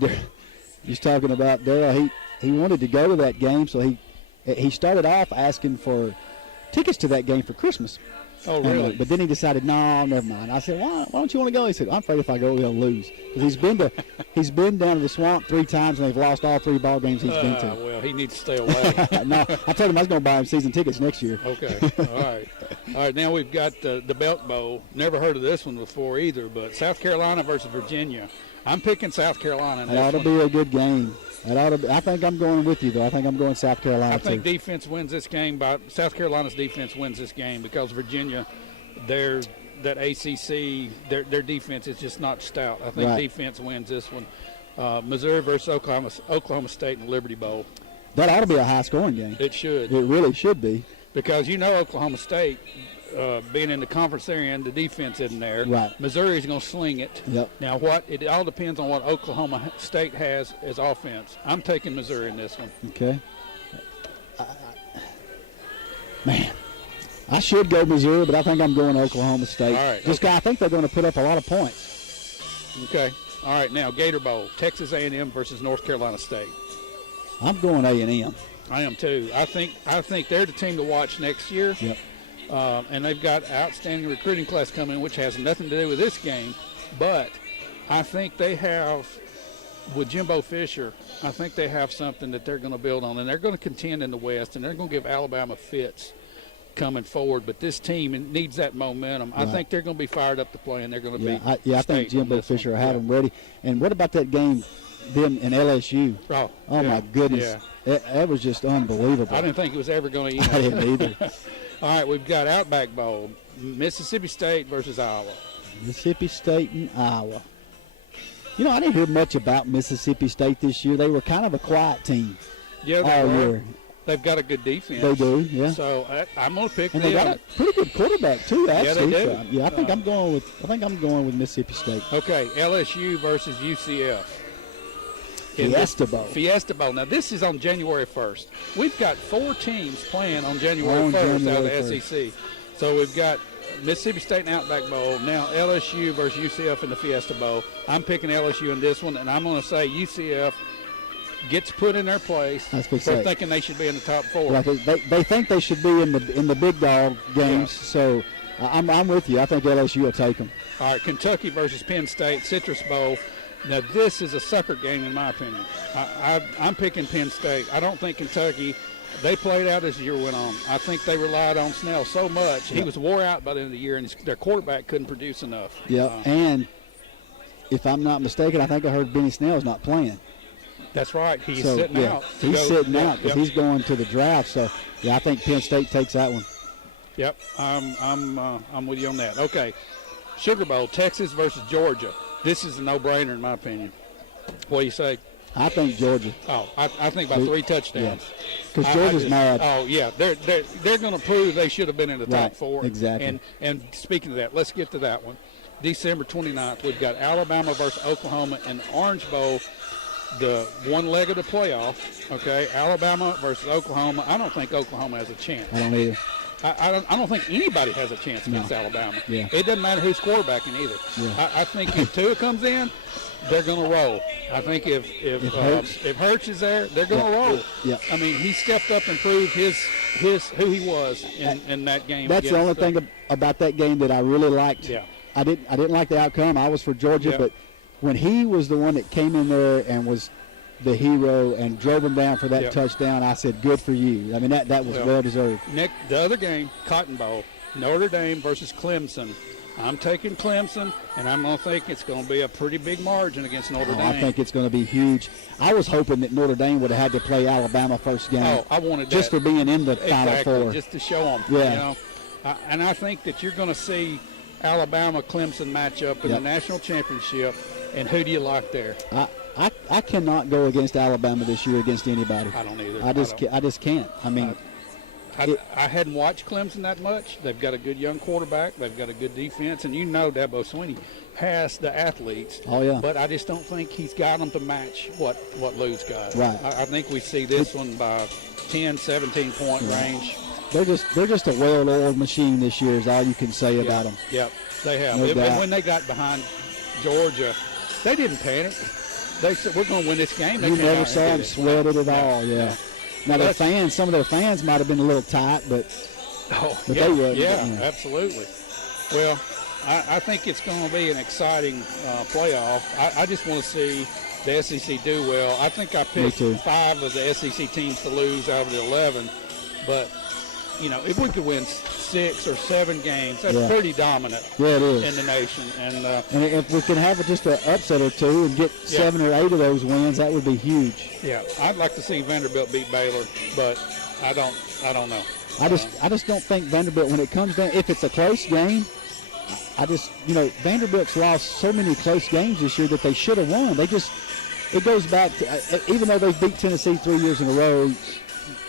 he's talking about Darryl. He wanted to go to that game, so he started off asking for tickets to that game for Christmas. Oh, really? But then he decided, no, never mind. I said, why don't you want to go? He said, I'm afraid if I go, he'll lose. Because he's been down to the Swamp 3 times, and they've lost all 3 ball games he's been to. Well, he needs to stay away. No, I told him I was going to buy him season tickets next year. Okay, all right. All right, now we've got the Belt Bowl. Never heard of this one before either, but South Carolina versus Virginia. I'm picking South Carolina in this That ought to one. be a good game. I think I'm going with you, though. I think I'm going South Carolina, I think too. defense wins this game. South Carolina's defense wins this game because Virginia, that ACC, their defense is just not stout. I think Right. defense wins this one. Missouri versus Oklahoma State in the Liberty Bowl. That ought to be a high-scoring game. It should. It really should be. Because Oklahoma State, being in the conference area and the defense isn't there. Right. Missouri's going to sling it. Yep. Now, it all depends on what Oklahoma State has as offense. I'm taking Missouri in this one. Okay. Man, I should go Missouri, but I think I'm going Oklahoma State. All right, I think they're going to put up a lot of points. Okay. All right, now Gator Bowl, Texas A&M versus North Carolina State. I'm going A&M. I am too. I think they're the team to watch next year. Yep. And they've got outstanding recruiting class coming, which has nothing to do with this game. But I think they have, with Jimbo Fisher, I think they have something that they're going to build on, and they're going to contend in the West, and they're going to give Alabama fits coming forward. But this team needs that momentum. Right. I think they're going to be fired up to play, and they're going to be. I think Jimbo Fisher will have them ready. And what about that game, them and LSU? Oh yeah. My goodness. Yeah. That was just unbelievable. I didn't think it was ever going to end. I didn't either. All right, we've got Outback Bowl, Mississippi State versus Iowa. Mississippi State and Iowa. I didn't hear much about Mississippi State this year. They were kind of a quiet team Yeah, all year. They've got a good defense. They do, yeah. So I'm going to pick And them. they got a pretty good quarterback too. Actually, they do. So, yeah, I think I'm going with Mississippi State. Okay, LSU versus UCF. Fiesta Bowl. Now, this is on January 1st. We've got 4 teams playing on January 1st out of the SEC. So we've got Mississippi State and Outback Bowl. Now LSU versus UCF in the Fiesta Bowl. I'm picking LSU in this one, and I'm going to say UCF gets put in their place. That's what They're thinking they should be in the top 4. Right, they think they should be in the big dog games. Yeah. So I'm with you. I think LSU will take them. All right, Kentucky versus Penn State, Citrus Bowl. Now, this is a sucker game, in my opinion. I'm picking Penn State. I don't think Kentucky, they played out as the year went on. I think they relied on Snell so much. He was wore out by the end of the year, and their quarterback couldn't produce enough. Yeah, and if I'm not mistaken, I think I heard Benny Snell's not playing. That's right. He's sitting out. He's sitting out because he's going to the draft. So, yeah, I think Penn State takes that one. Yep, I'm with you on that. Okay, Sugar Bowl, Texas versus Georgia. This is a no-brainer in my opinion. What do you say? I think Georgia. Oh, I think by 3 touchdowns. Because Georgia's mad. Oh yeah, they're going to prove they should have been in the top 4. Exactly. And speaking of that, let's get to that one. December 29th, we've got Alabama versus Oklahoma in the Orange Bowl, the one leg of the playoff. Okay, Alabama versus Oklahoma. I don't think Oklahoma has a chance. I don't either. I don't think anybody has a chance against Alabama. Yeah. It doesn't matter who's quarterbacking either. Yeah. I think if Tua comes in, they're going to roll. I think if Hurts is there, they're going to roll. Yeah. I mean, he stepped up and proved his who he was in that game. That's the only thing about that game that I really liked. Yeah. I didn't like the outcome. I was for Georgia, but when he was the one that came in there and was the hero and drove him down for that touchdown, I said, good for you. I mean, that was well deserved. Nick, the other game, Cotton Bowl, Notre Dame versus Clemson. I'm taking Clemson, and I'm going to think it's going to be a pretty big margin against Notre Dame. I think it's going to be huge. I was hoping that Notre Dame would have had to play Alabama first game. Oh, I wanted just that. For being in the Final Four. Just to show them. Yeah. And I think that you're going to see Alabama-Clemson matchup in the national championship, and who do you like there? I cannot go against Alabama this year against anybody. I don't either. I just can't. I mean, I hadn't watched Clemson that much. They've got a good young quarterback. They've got a good defense, and Dabo Swinney has the athletes. Oh yeah. But I just don't think he's got them to match what Lou's got. Right. I think we see this one by 10, 17 point range. they're just a well-oiled machine this year is all you can say about them. Yep, they have. No And doubt. when they got behind Georgia, they didn't panic. They said, we're going to win this game. They You came never out saw and them did it. sweat it at all, yeah. Now, their fans, some of their fans might have been a little tight, but But they wouldn't, yeah, yeah. absolutely. Well, I think it's going to be an exciting playoff. I just want to see the SEC do well. I think I Me picked too. 5 of the SEC teams to lose out of the 11. But, you know, if we could win 6 or 7 games, that's Yeah. pretty dominant yeah, it is. in the nation. And And if we can have just an upset or two and get 7 or 8 of those wins, that would be huge. yeah, I'd like to see Vanderbilt beat Baylor, but I don't know. I just don't think Vanderbilt, when it comes down, if it's a close game, Vanderbilt's lost so many close games this year that they should have won. It goes back to, even though they beat Tennessee 3 years in a row,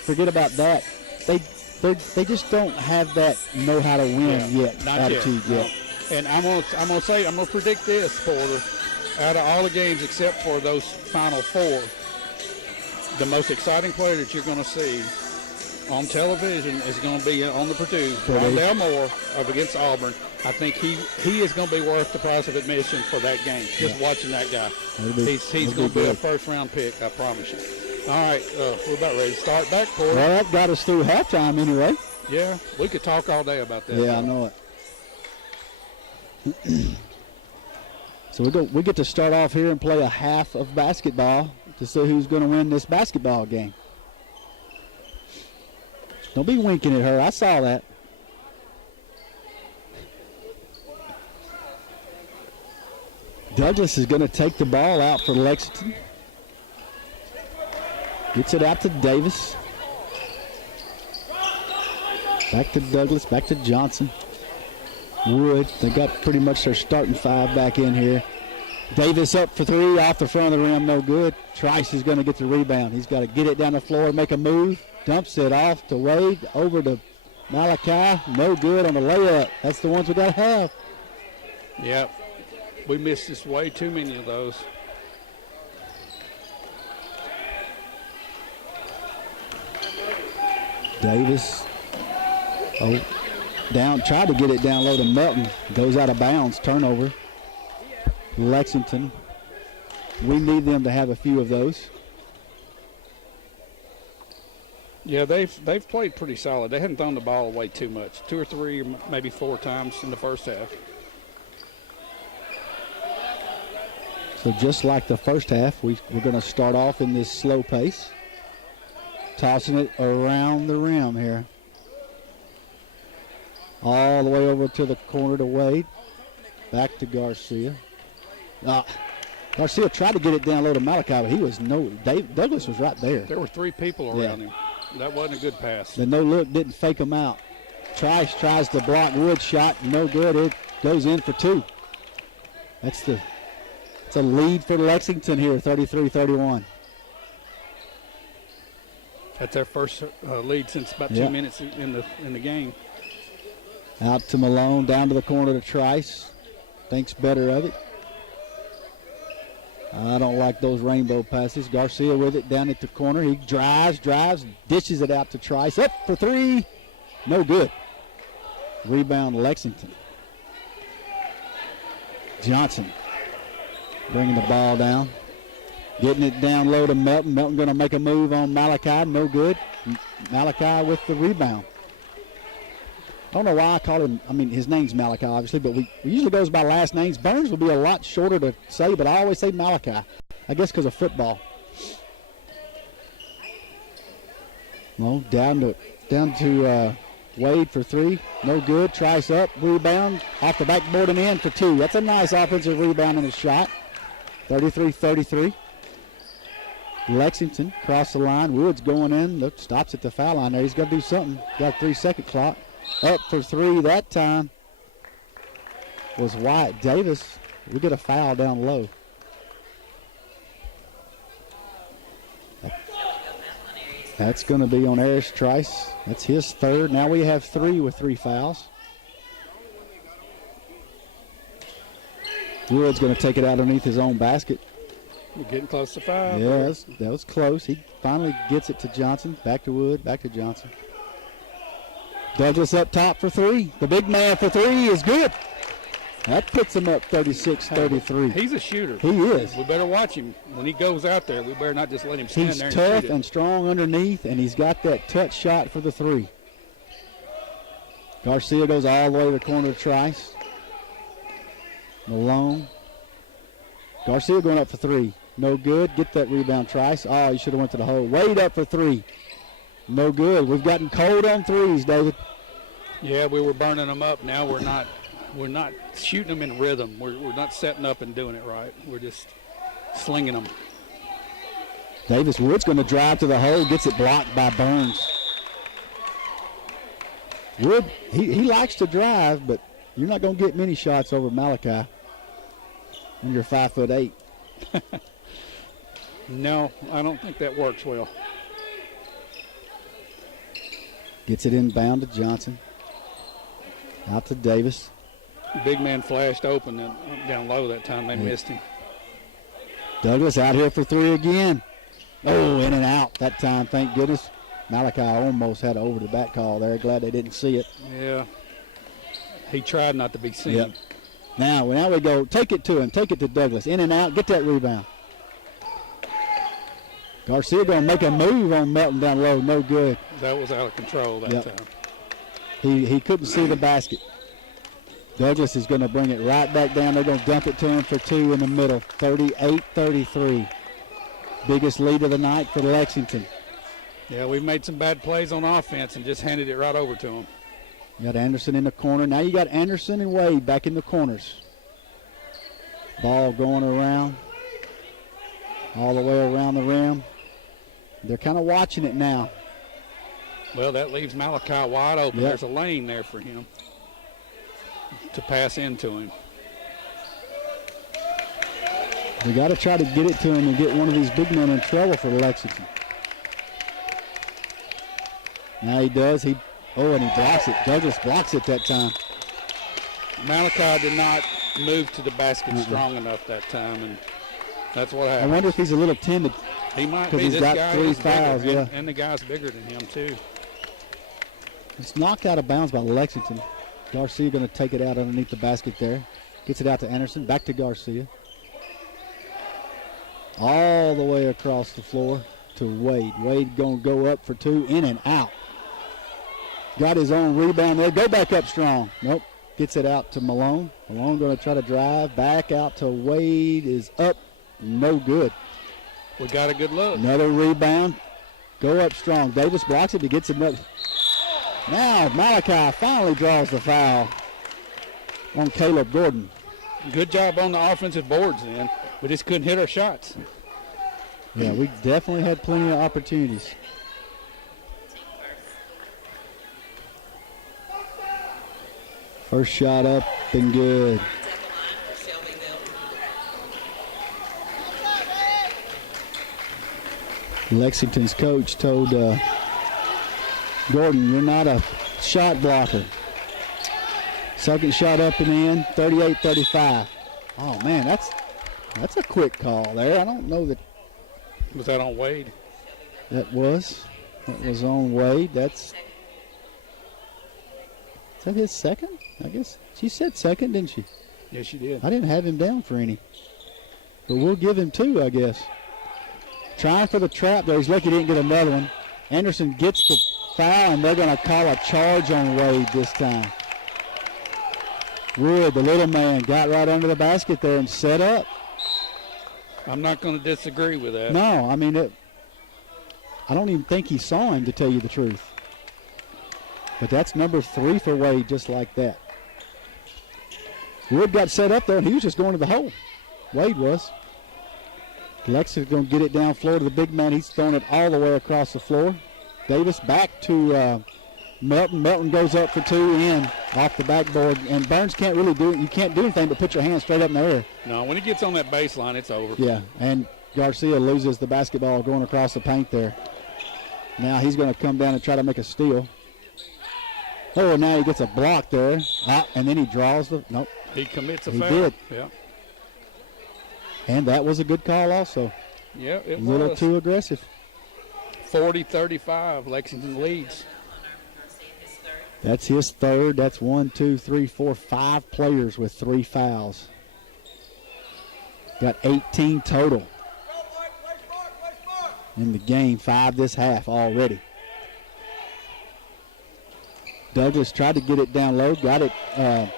forget about that. They just don't have that know how to win yet Not attitude yet. yet. No. And I'm gonna predict this, Porter. Out of all the games except for those final 4, the most exciting player that you're going to see on television is going to be on the Purdue. Rondell Moore up against Auburn. I think he is going to be worth the price of admission for that game. Just watching that guy. He's going to be a first-round pick, I promise you. All right, we're about ready to start back, Porter. Well, that got us through halftime anyway. Yeah, we could talk all day about that. Yeah, I know it. So we get to start off here and play a half of basketball to see who's going to win this basketball game. Don't be winking at her. I saw that. Douglas is going to take the ball out for Lexington. Gets it out to Davis. Back to Douglas, back to Johnson. Wood, they got pretty much their starting 5 back in here. Davis up for 3 off the front of the rim, no good. Trice is going to get the rebound. He's got to get it down the floor, make a move. Dumps it off to Wade, over to Malachi. No good on the layup. That's the ones we got to have. Yep. We missed just way too many of those. Davis, down, tried to get it down low to Melton. Goes out of bounds, turnover. Lexington. We need them to have a few of those. Yeah, they've played pretty solid. They haven't thrown the ball away too much. 2 or 3, or maybe 4 times in the first half. So just like the first half, we're going to start off in this slow pace. Tossing it around the rim here. All the way over to the corner to Wade. Back to Garcia. Garcia tried to get it down low to Malachi, but he was Douglas was right there. There were 3 people around him. That wasn't a good pass. The no look didn't fake him out. Trice tries to block Wood's shot. No good. It goes in for 2. It's a lead for Lexington here, 33-31. That's their first lead since about 2 minutes in the game. Out to Malone, down to the corner to Trice. Thinks better of it. I don't like those rainbow passes. Garcia with it down at the corner. He drives, dishes it out to Trice. Up for 3. No good. Rebound Lexington. Johnson bringing the ball down. Getting it down low to Melton. Melton going to make a move on Malachi. No good. Malachi with the rebound. I don't know why I call him, his name's Malachi, obviously, but we usually goes by last names. Burns would be a lot shorter to say, but I always say Malachi. I guess because of football. Well, down to Wade for 3. No good. Trice up. Rebound. Off the backboard and in for 2. That's a nice offensive rebound and a shot. 33-33. Lexington cross the line. Woods going in. Look, stops at the foul line there. He's got to do something. Got a 3-second clock. Up for 3 that time was Wyatt Davis. We get a foul down low. That's going to be on Aris Trice. That's his 3rd. Now we have 3 with 3 fouls. Wood's going to take it out underneath his own basket. We're getting close to 5. Yeah, that was close. He finally gets it to Johnson. Back to Wood, back to Johnson. Douglas up top for three. The big man for three is good. That puts him up 36-33. He's a shooter. He is. We better watch him. When he goes out there, we better not just let him stand He's there and tough shoot it. and strong underneath, and he's got that touch shot for the three. Garcia goes all the way to the corner to Trice. Malone. Garcia going up for three. No good. Get that rebound, Trice. Oh, you should have went to the hole. Wade up for three. No good. We've gotten cold on threes, David. Yeah, we were burning them up. Now we're not shooting them in rhythm. We're not setting up and doing it right. We're just slinging them. Davis Wood's going to drive to the hole. Gets it blocked by Burns. Wood, he likes to drive, but you're not going to get many shots over Malachi when you're 5'8". No, I don't think that works well. Gets it inbound to Johnson. Out to Davis. Big man flashed open and down low that time. They missed him. Douglas out here for three again. Oh, in and out that time, thank goodness. Malachi almost had an over-the-back call there. Glad they didn't see it. Yeah. He tried not to be seen. Yep. Now we go. Take it to him. Take it to Douglas. In and out. Get that rebound. Garcia going to make a move on Melton down low. No good. That was out of control that time. He couldn't see the basket. Douglas is going to bring it right back down. They're going to dump it to him for two in the middle. 38-33. Biggest lead of the night for Lexington. Yeah, we made some bad plays on offense and just handed it right over to him. You got Anderson in the corner. Now you got Anderson and Wade back in the corners. Ball going around. All the way around the rim. They're kind of watching it now. Well, that leaves Malachi wide open. Yep. There's a lane there for him to pass into him. We got to try to get it to him and get one of these big men in trouble for Lexington. Now he does. And he blocks it. Douglas blocks it that time. Malachi did not move to the basket strong enough that time, and that's what happened. I wonder if he's a little timid. He might be. Because he's This got guy 3 is fouls, bigger, yeah. and the guy's bigger than him, too. It's knocked out of bounds by Lexington. Garcia going to take it out underneath the basket there. Gets it out to Anderson. Back to Garcia. All the way across the floor to Wade. Wade going to go up for two. In and out. Got his own rebound there. Go back up strong. Nope. Gets it out to Malone. Malone going to try to drive. Back out to Wade. Is up. No good. We got a good look. Another rebound. Go up strong. Davis blocks it. He gets another. Now Malachi finally draws the foul on Caleb Gordon. Good job on the offensive boards then. We just couldn't hit our shots. Yeah, we definitely had plenty of opportunities. First shot up and good. Lexington's coach told Gordon, you're not a shot blocker. Second shot up and in, 38-35. Oh, man, that's a quick call there. I don't know that. Was that on Wade? That was on Wade. Is that his second? I guess she said second, didn't she? Yes, she did. I didn't have him down for any. But we'll give him two, I guess. Trying for the trap there. He's lucky he didn't get another one. Anderson gets the foul, and they're going to call a charge on Wade this time. Wood, the little man, got right under the basket there and set up. I'm not going to disagree with that. No, I mean, I don't even think he saw him, to tell you the truth. But that's number 3 for Wade, just like that. Wood got set up there, and he was just going to the hole. Wade was. Lex is going to get it down floor to the big man. He's throwing it all the way across the floor. Davis back to Melton. Melton goes up for two in off the backboard. And Burns can't really do it. You can't do anything but put your hands straight up in the air. No, when he gets on that baseline, it's over. Yeah, and Garcia loses the basketball going across the paint there. Now he's going to come down and try to make a steal. Oh, now he gets a block there. And then he draws the, nope. He commits a He foul. did. Yeah. And that was a good call also. Yeah, it A little was. too aggressive. 40-35, Lexington leads. That's his third. That's 1, 2, 3, 4, 5 players with 3 fouls. Got 18 total in the game, 5 this half already. Douglas tried to get it down low, got it.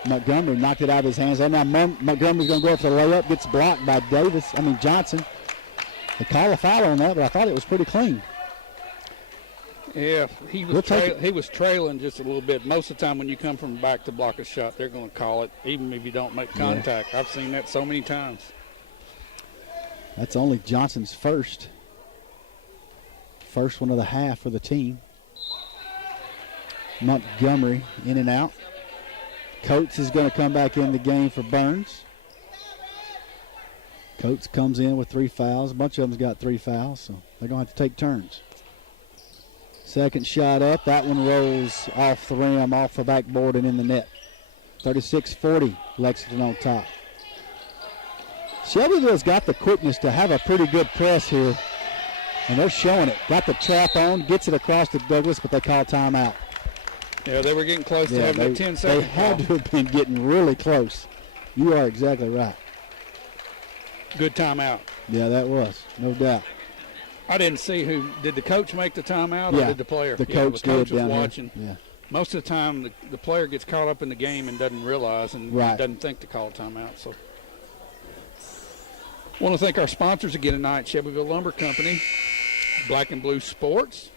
Montgomery knocked it out of his hands. And now Montgomery's going to go for the layup, gets blocked by Johnson. They call a foul on that, but I thought it was pretty clean. Yeah, he was trailing just a little bit. Most of the time when you come from back to block a shot, they're going to call it, even if you don't make contact. Yeah. I've seen that so many times. That's only Johnson's first one of the half for the team. Montgomery in and out. Coates is going to come back in the game for Burns. Coates comes in with 3 fouls. A bunch of them's got 3 fouls, so they're going to have to take turns. Second shot up. That one rolls off the rim, off the backboard, and in the net. 36-40, Lexington on top. Shelbyville's got the quickness to have a pretty good press here, and they're showing it. Got the trap on, gets it across to Douglas, but they call timeout. Yeah, they were getting close to having a 10-second. They had to have been getting really close. You are exactly right. Good timeout. Yeah, that was, no doubt. I didn't see who. Did the coach make the timeout or did the player? The coach did was down watching. Here. Yeah. Most of the time, the player gets caught up in the game and doesn't realize and doesn't think to call a timeout. So, I want to thank our sponsors again tonight: Shelbyville Lumber Company, Black and Blue Sports,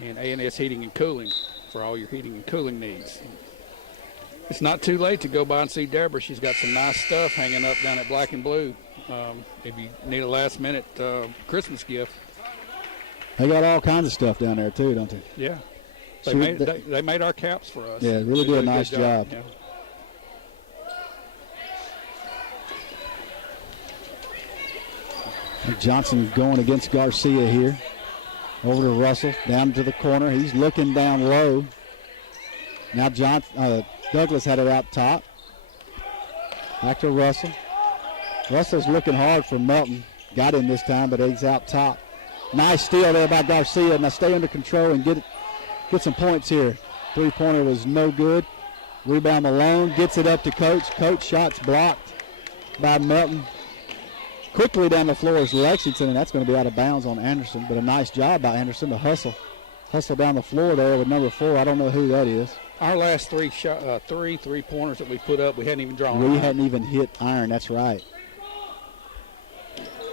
and A&S Heating and Cooling for all your heating and cooling needs. It's not too late to go by and see Deborah. She's got some nice stuff hanging up down at Black and Blue. If you need a last-minute Christmas gift. They got all kinds of stuff down there, too, don't they? Yeah. They made our caps for us. Yeah, really did a nice job. Yeah. Johnson going against Garcia here. Over to Russell, down to the corner. He's looking down low. Now Douglas had it out top. Back to Russell. Russell's looking hard for Melton. Got him this time, but he's out top. Nice steal there by Garcia. Now stay under control and get some points here. 3-pointer was no good. Rebound Malone gets it up to Coates. Coates shots blocked by Melton. Quickly down the floor is Lexington, and that's going to be out of bounds on Anderson. But a nice job by Anderson to hustle down the floor there with number 4. I don't know who that is. Our last three-pointers that we put up, we hadn't even drawn. We hadn't even hit iron. That's right.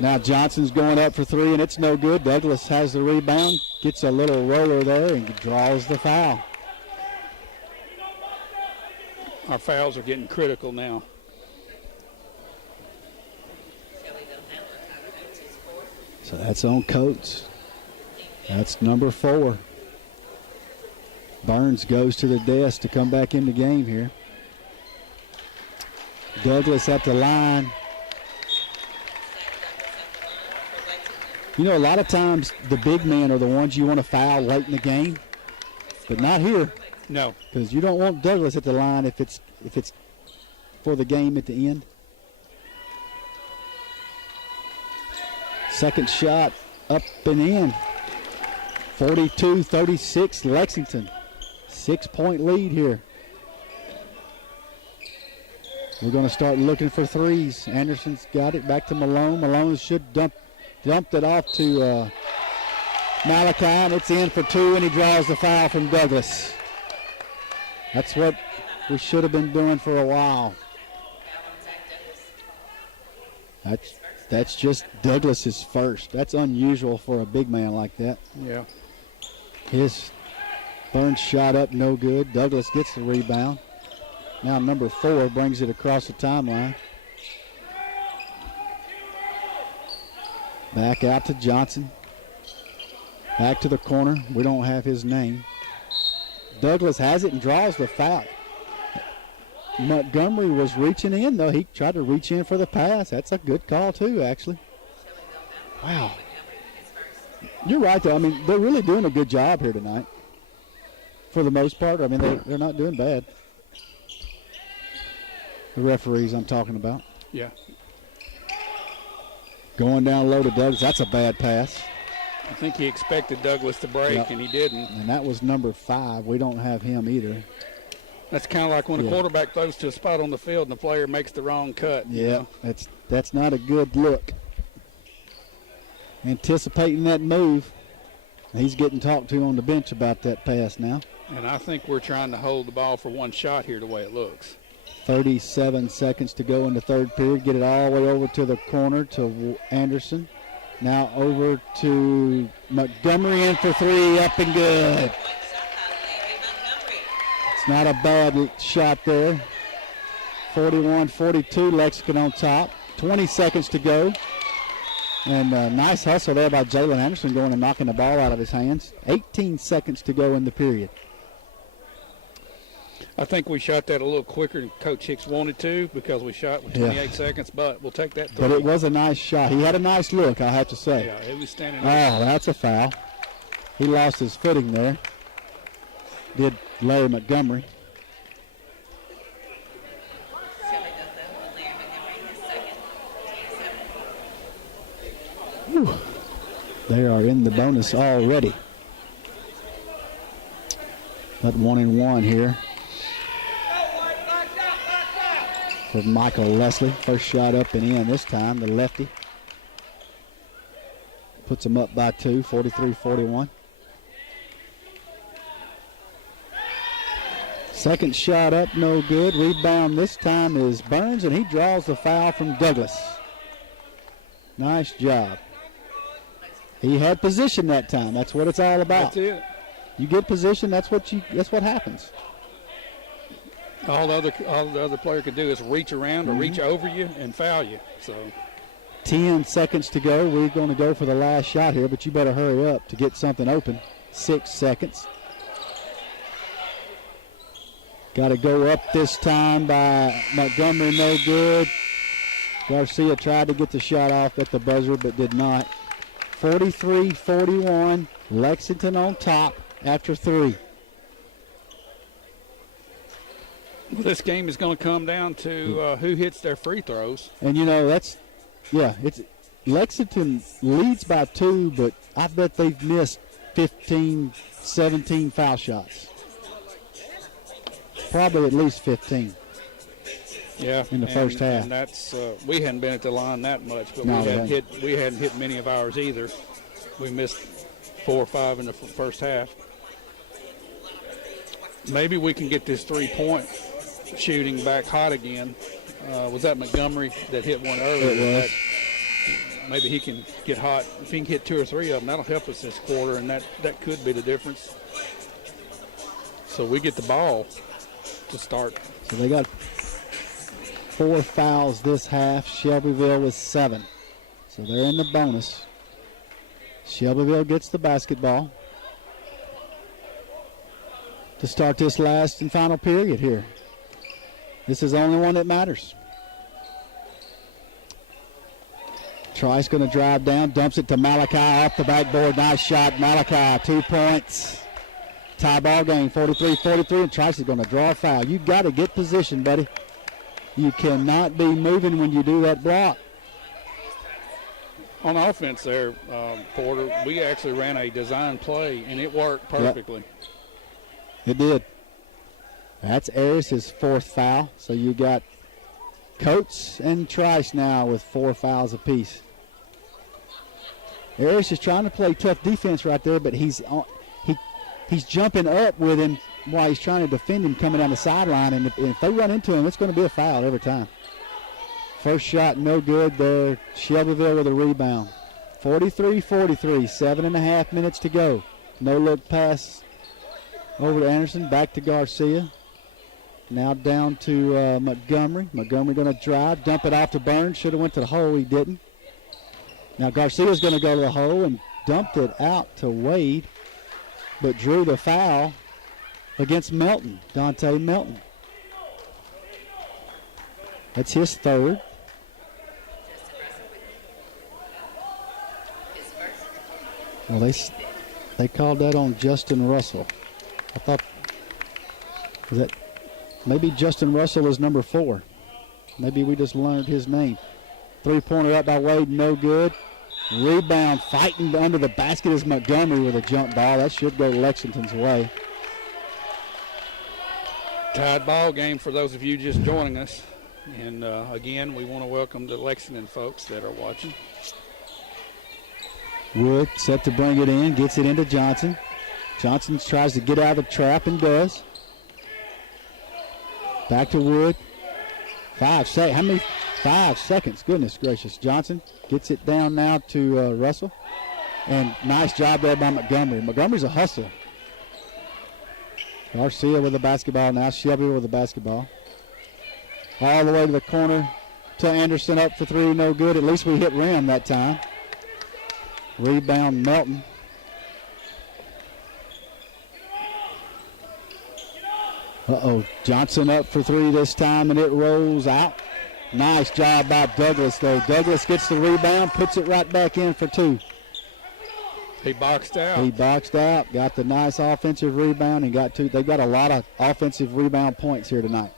Now Johnson's going up for 3, and it's no good. Douglas has the rebound, gets a little roller there, and draws the foul. Our fouls are getting critical now. So that's on Coates. That's number 4. Burns goes to the desk to come back in the game here. Douglas at the line. You know, a lot of times the big men are the ones you want to foul late in the game, but not here. No, because you don't want Douglas at the line if it's for the game at the end. Second shot up and in. 42-36 Lexington. 6-point lead here. We're going to start looking for threes. Anderson's got it back to Malone. Malone should dumped it off to Malachi, and it's in for 2, and he draws the foul from Douglas. That's what we should have been doing for a while. That's just Douglas's first. That's unusual for a big man like that. Yeah. His Burns shot up, no good. Douglas gets the rebound. Now number 4 brings it across the timeline. Back out to Johnson. Back to the corner. We don't have his name. Douglas has it and draws the foul. Montgomery was reaching in, though. He tried to reach in for the pass. That's a good call, too, actually. Wow. You're right, though. I mean, they're really doing a good job here tonight. For the most part, I mean, they're not doing bad. The referees I'm talking about. Yeah. Going down low to Douglas. That's a bad pass. I think he expected Douglas to break, Yep. and he didn't. And that was number 5. We don't have him either. That's kind of like when a quarterback throws to a spot on the field and the player makes the wrong cut. Yeah, that's not a good look. Anticipating that move. He's getting talked to on the bench about that pass now. And I think we're trying to hold the ball for one shot here the way it looks. 37 seconds to go in the third period. Get it all the way over to the corner to Anderson. Now over to Montgomery in for 3, up and good. It's not a bad shot there. 41-42, Lexington on top. 20 seconds to go. And nice hustle there by Jalen Anderson going and knocking the ball out of his hands. 18 seconds to go in the period. I think we shot that a little quicker than Coach Hicks wanted to because we shot with 28 seconds, but we'll take that 3. But it was a nice shot. He had a nice look, I have to say. Yeah, he was standing Oh, there. that's a foul. He lost his footing there. Did Larry Montgomery. Shelby does that one. Larry Montgomery, his second. 27. They are in the bonus already. But 1-1 here for Michael Leslie. First shot up and in this time, the lefty. Puts him up by 2, 43-41. Second shot up, no good. Rebound this time is Burns, and he draws the foul from Douglas. Nice job. He had position that time. That's what it's all about. That's it. You get position, that's what happens. All the other player could do is reach around or reach over you and foul you. So 10 seconds to go. We're going to go for the last shot here, but you better hurry up to get something open. 6 seconds. Got to go up this time by Montgomery, no good. Garcia tried to get the shot off at the buzzer, but did not. 43-41, Lexington on top after 3. this game is going to come down to who hits their free throws. And, you know, it's Lexington leads by 2, but I bet they've missed 15, 17 foul shots. Probably at least 15. Yeah, in the first half. And that's we hadn't been at the line that much, but No, we hadn't hit many of ours either. We missed 4 or 5 in the first half. Maybe we can get this 3-point shooting back hot again. Was that Montgomery that hit one earlier? Maybe he can get hot. If he can hit 2 or 3 of them, that'll help us this quarter, and that could be the difference. So we get the ball to start. So they got 4 fouls this half. Shelbyville with 7. So they're in the bonus. Shelbyville gets the basketball to start this last and final period here. This is the only one that matters. Trice going to drive down, dumps it to Malachi off the backboard. Nice shot, Malachi, 2 points. Tie ball game, 43-43, and Trice is going to draw a foul. You got to get position, buddy. You cannot be moving when you do that block. On offense there, Porter, we actually ran a design play, and it worked perfectly. Yep. It did. That's Harris's 4th foul. So you got Coates and Trice now with 4 fouls apiece. Harris is trying to play tough defense right there, but he's jumping up with him while he's trying to defend him coming down the sideline. And if they run into him, it's going to be a foul every time. First shot, no good there. Shelbyville with a rebound. 43-43, 7.5 minutes to go. No look pass over to Anderson, back to Garcia. Now down to Montgomery. Montgomery going to drive, dump it off to Burns. Should have went to the hole, he didn't. Now Garcia's going to go to the hole and dumped it out to Wade, but drew the foul against Melton, Dante Melton. That's his 3rd. Well, they called that on Justin Russell. I thought, was that maybe Justin Russell is number 4. Maybe we just learned his name. 3-pointer up by Wade, no good. Rebound, fighting under the basket is Montgomery with a jump ball. That should go Lexington's way. Tied ball game for those of you just joining us. And again, we want to welcome the Lexington folks that are watching. Wood set to bring it in, gets it into Johnson. Johnson tries to get out of the trap and does. Back to Wood. 5 seconds. How many? 5 seconds. Goodness gracious. Johnson gets it down now to Russell. And nice job there by Montgomery. Montgomery's a hustler. Garcia with the basketball now. Shelby with the basketball. All the way to the corner to Anderson, up for 3. No good. At least we hit rim that time. Rebound Melton. Johnson up for 3 this time, and it rolls out. Nice job by Douglas, though. Douglas gets the rebound, puts it right back in for 2. He boxed out. He boxed out, got the nice offensive rebound, and got 2. They've got a lot of offensive rebound points here tonight.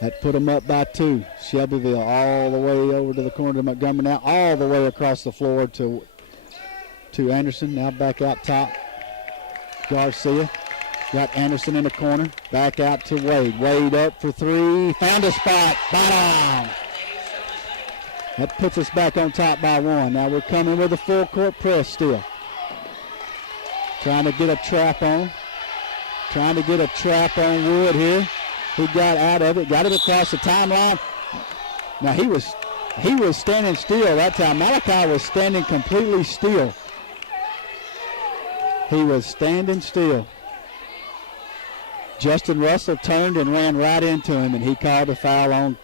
That put them up by 2. Shelbyville all the way over to the corner to Montgomery now, all the way across the floor to Anderson. Now back out top. Garcia. Got Anderson in the corner. Back out to Wade. Wade up for 3. Found a spot. Bottom. That puts us back on top by 1. Now we're coming with a full court press still. Trying to get a trap on. Trying to get a trap on Wood here. He got out of it. Got it across the timeline. Now he was standing still that time. Malachi was standing completely still. He was standing still. Justin Russell turned and ran right into him, and he called a foul on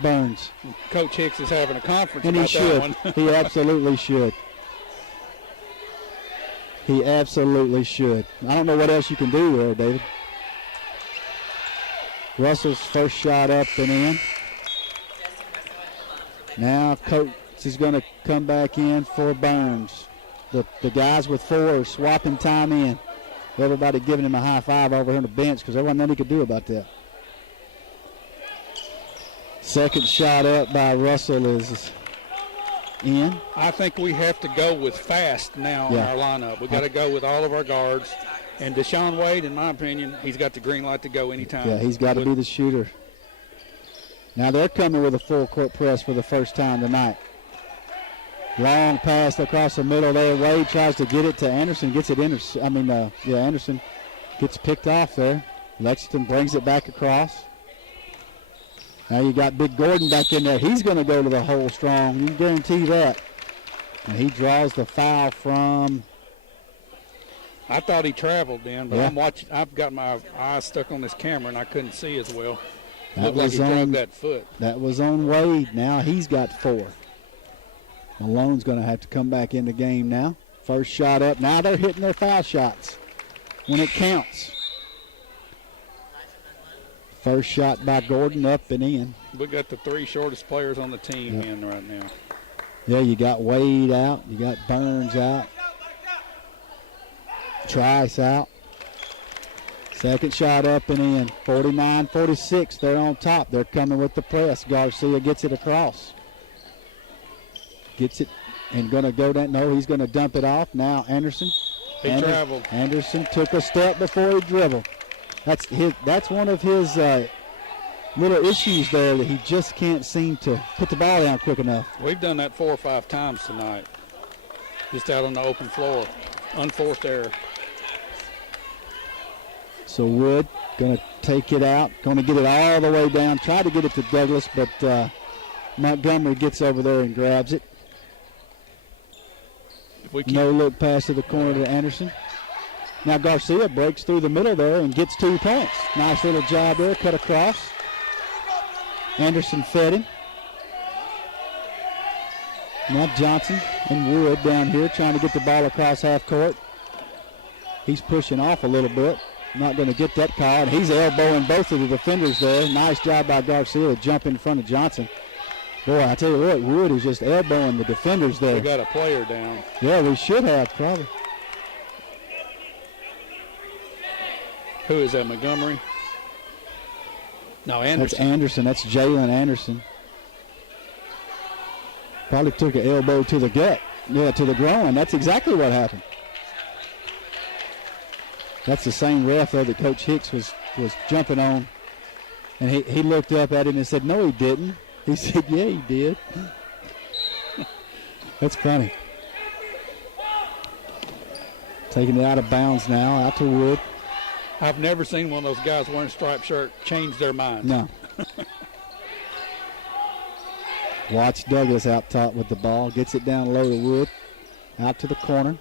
Burns. Coach Hicks is having a conference and about he should. that one. He absolutely should. He absolutely should. I don't know what else you can do there, David. Russell's first shot up and in. Now Coach is going to come back in for Burns. The guys with 4 are swapping time in. Everybody giving him a high five over here on the bench because there wasn't nothing he could do about that. Second shot up by Russell is in. I think we have to go with fast now in our lineup. We've got to go with all of our guards. And Deshaun Wade, in my opinion, he's got the green light to go anytime. Yeah, he's got to be the shooter. Now they're coming with a full court press for the first time tonight. Long pass across the middle there. Wade tries to get it to Anderson. Gets it in. Anderson gets picked off there. Lexington brings it back across. Now you got Big Gordon back in there. He's going to go to the hole strong. You can guarantee that. And he draws the foul from. I thought he traveled then, but I'm watching. I've got my eyes stuck on this camera, and I couldn't see as well. Looked like he dragged that foot. That was on Wade. Now he's got 4. Malone's going to have to come back in the game now. First shot up. Now they're hitting their foul shots when it counts. First shot by Gordon up and in. We got the 3 shortest players on the team in right now. Yeah, you got Wade out. You got Burns out. Trice out. Second shot up and in. 49-46. They're on top. They're coming with the press. Garcia gets it across. Gets it and going to go down. No, he's going to dump it off. Now Anderson. He traveled. Anderson took a step before he dribbled. That's one of his little issues there, that he just can't seem to put the ball down quick enough. We've done that 4 or 5 times tonight. Just out on the open floor. Unforced error. So Wood going to take it out. Going to get it all the way down. Try to get it to Douglas, but Montgomery gets over there and grabs it. No look pass to the corner to Anderson. Now Garcia breaks through the middle there and gets 2 points. Nice little job there, cut across. Anderson fed him. Now Johnson and Wood down here trying to get the ball across half court. He's pushing off a little bit. Not going to get that call, and he's elbowing both of the defenders there. Nice job by Garcia to jump in front of Johnson. Boy, I tell you what, Wood is just elbowing the defenders there. We got a player down. Yeah, we should have, probably. Who is that, Montgomery? No, Anderson. That's Anderson. That's Jalen Anderson. Probably took an elbow to the gut. Yeah, to the groin. That's exactly what happened. That's the same ref though that Coach Hicks was jumping on. And he looked up at him and said, no, he didn't. He said, yeah, he did. That's funny. Taking it out of bounds now, out to Wood. I've never seen one of those guys wearing a striped shirt change their mind. No. Watch Douglas out top with the ball. Gets it down low to Wood. Out to the corner.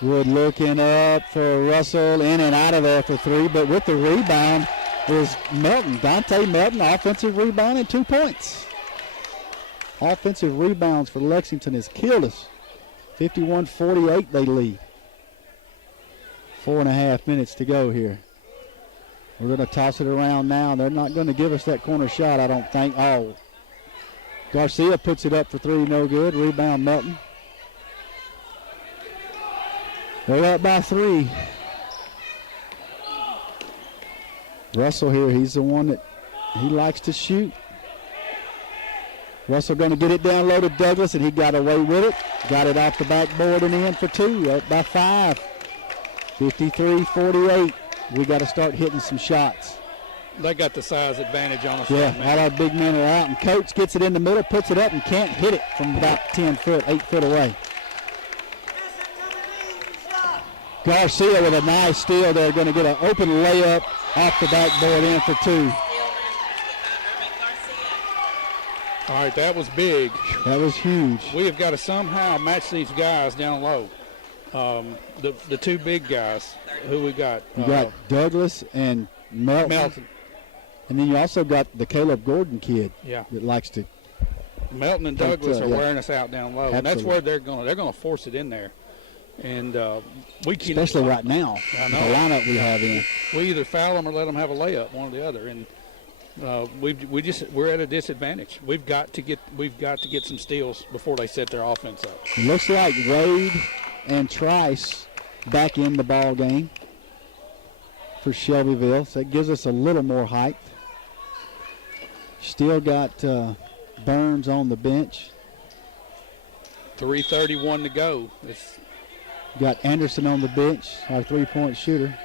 Wood looking up for Russell. In and out of there for three. But with the rebound is Melton. Dante Melton, offensive rebound and 2 points. Offensive rebounds for Lexington has killed us. 51-48 they lead. 4.5 minutes to go here. We're going to toss it around now. They're not going to give us that corner shot, I don't think. Oh, Garcia puts it up for three, no good. Rebound Melton. They're up by 3. Russell here, he's the one that he likes to shoot. Russell going to get it down low to Douglas, and he got away with it. Got it off the backboard and in for 2. Up by 5. 53-48. We got to start hitting some shots. They got the size advantage on us. Yeah, all our big men are out, and Coates gets it in the middle, puts it up, and can't hit it from about 10 foot, 8 foot away. Garcia with a nice steal there, going to get an open layup off the backboard in for 2. All right, that was big. That was huge. We have got to somehow match these guys down low. The 2 big guys who we got. You got Douglas and Melton. And then you also got the Caleb Gordon kid. Yeah. That likes to. Melton and Douglas are wearing us out down low. Absolutely. And that's where they're going to force it in there. And we can, especially right now, I know. the lineup we have in. We either foul them or let them have a layup, one or the other. And we're at a disadvantage. We've got to get some steals before they set their offense up. It looks like Wade and Trice back in the ball game for Shelbyville, so that gives us a little more height. Still got Burns on the bench. 3:31 to go. Got Anderson on the bench, our three-point shooter.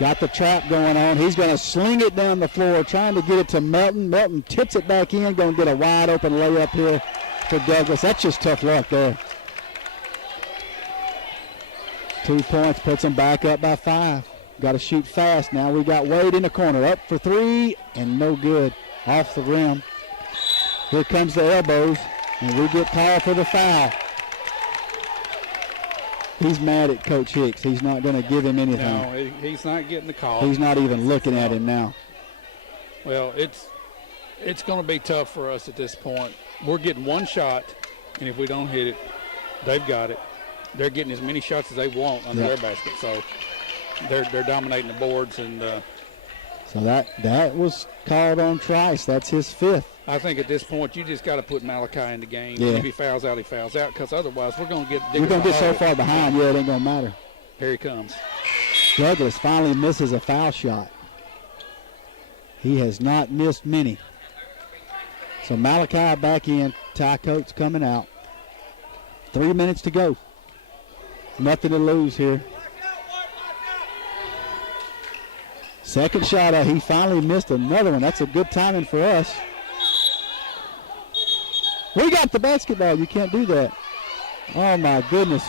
Got the trap going on. He's going to sling it down the floor, trying to get it to Melton. Melton tips it back in, going to get a wide open layup here for Douglas. That's just tough luck there. 2 points, puts them back up by 5. Got to shoot fast now. We got Wade in the corner, up for 3, and no good. Off the rim. Here comes the elbows, and we get called for the foul. He's mad at Coach Hicks. He's not going to give him anything. No, he's not getting the call. He's not even looking at him now. Well, it's going to be tough for us at this point. We're getting one shot, and if we don't hit it, they've got it. They're getting as many shots as they want under their basket. So they're dominating the boards. And so that was called on Trice. That's his 5th. I think at this point you just got to put Malachi in the game. Yeah. If he fouls out, he fouls out, because otherwise we're going to get so far behind. Yeah, it ain't going to matter. Here he comes. Douglas finally misses a foul shot. He has not missed many. So Malachi back in. Ty Coates coming out. 3 minutes to go. Nothing to lose here. Second shot, he finally missed another one. That's a good timing for us. We got the basketball. You can't do that. Oh, my goodness.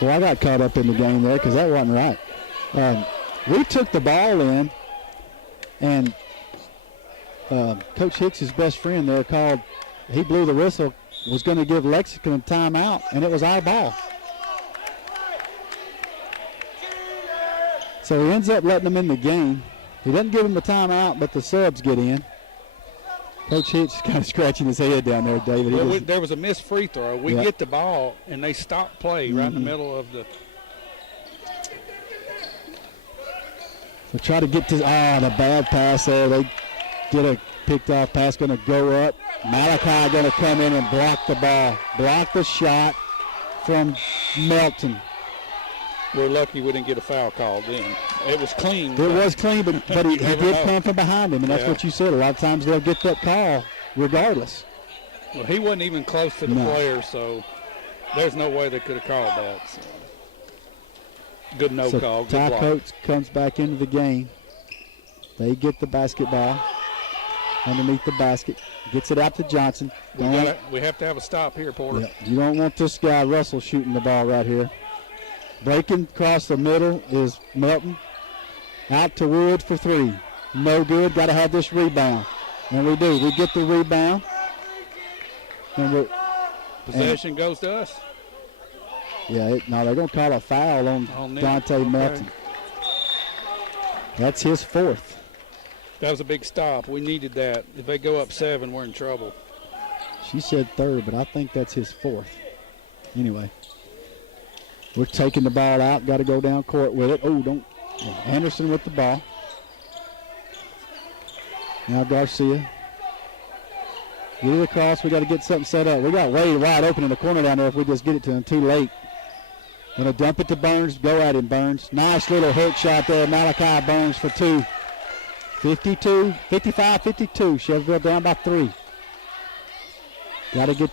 Well, I got caught up in the game there because that wasn't right. We took the ball in, and Coach Hicks' best friend there he blew the whistle, was going to give Lexington a timeout, and it was our ball. So he ends up letting them in the game. He doesn't give them a timeout, but the subs get in. Coach Hicks is kind of scratching his head down there, David. Well, there was a missed free throw. We get the ball, and they stop play right in the middle of the. So try to get to the bad pass there. They get a picked off pass, going to go up. Malachi going to come in and block the ball. Block the shot from Melton. We're lucky we didn't get a foul called then. It was clean. It was clean, but he never did know. come from behind him, and that's Yeah. what you said. A lot of times they'll get that call regardless. Well, he wasn't even close to the No. player, so there's no way they could have called that. So. Good no So call. Good Ty block. Coates comes back into the game. They get the basketball underneath the basket. Gets it out to Johnson. We have to have a stop here, Porter. Yeah, you don't want this guy, Russell, shooting the ball right here. Breaking across the middle is Melton. Out to Wood for three. No good. Got to have this rebound. And we do. We get the rebound. And Possession goes to us. they're going to call a foul on On them. Dante Okay. Melton. That's his fourth. That was a big stop. We needed that. If they go up 7, we're in trouble. She said third, but I think that's his fourth. Anyway, we're taking the ball out. Got to go down court with it. Oh, don't. Anderson with the ball. Now Garcia. Get it across. We got to get something set up. We got Wade wide open in the corner down there if we just get it to him too late. Gonna dump it to Burns. Go at him, Burns. Nice little hook shot there. Malachi Burns for two. 55-52. Shelbyville down by 3. Got to get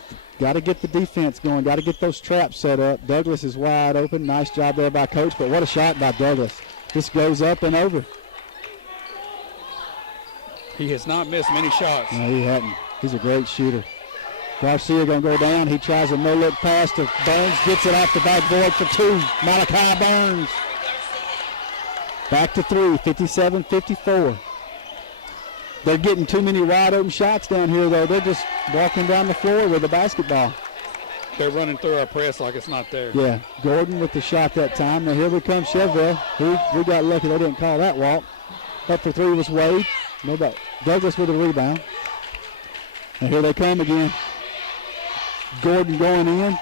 the defense going. Got to get those traps set up. Douglas is wide open. Nice job there by Coach, but what a shot by Douglas. This goes up and over. He has not missed many shots. No, he hadn't. He's a great shooter. Garcia going to go down. He tries a no-look pass to Burns. Gets it off the backboard for 2. Malachi Burns. Back to 3. 57-54. They're getting too many wide-open shots down here, though. They're just walking down the floor with the basketball. They're running through our press like it's not there. Yeah, Gordon with the shot that time. Now here we come Shelbyville. We got lucky they didn't call that walk. Up for 3 was Wade. No doubt. Douglas with a rebound. And here they come again. Gordon going in.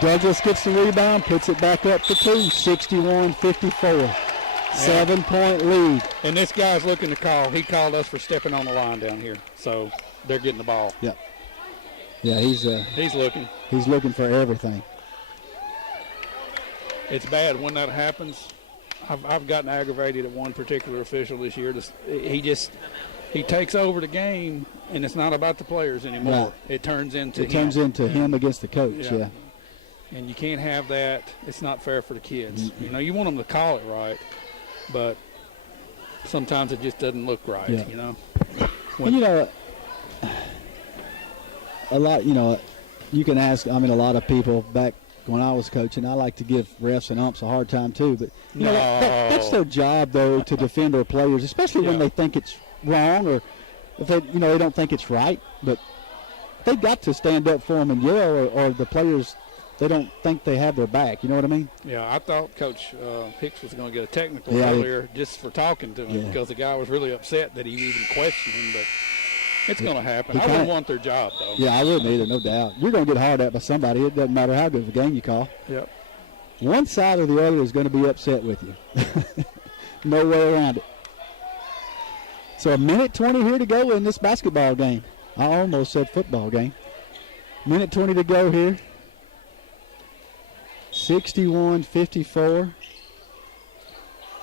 Douglas gets the rebound, puts it back up for 2. 61-54. 7-point lead. And this guy's looking to call. He called us for stepping on the line down here. So they're getting the ball. Yeah. Yeah, he's looking. He's looking for everything. It's bad when that happens. I've gotten aggravated at one particular official this year. He takes over the game, and it's not about the players anymore. Right. It turns into him against the coach. Yeah. And you can't have that. It's not fair for the kids. You know, you want them to call it right, but sometimes it just doesn't look right. Yeah. You know. And a lot. You can ask. I mean, a lot of people back when I was coaching, I like to give refs and umps a hard time too. But that's their job, though, to defend their players, especially when they think it's wrong or if they don't think it's right. But they've got to stand up for them and yell, or the players, they don't think they have their back. You know what I mean? Yeah, I thought Coach Hicks was going to get a technical earlier just for talking to him because the guy was really upset that he even questioned him. But it's going to happen. I wouldn't want their job, though. Yeah, I wouldn't either, no doubt. You're going to get hard at by somebody. It doesn't matter how good of a game you call. Yep. One side or the other is going to be upset with you. No way around it. So 1:20 here to go in this basketball game. I almost said football game. 1:20 to go here. 61-54.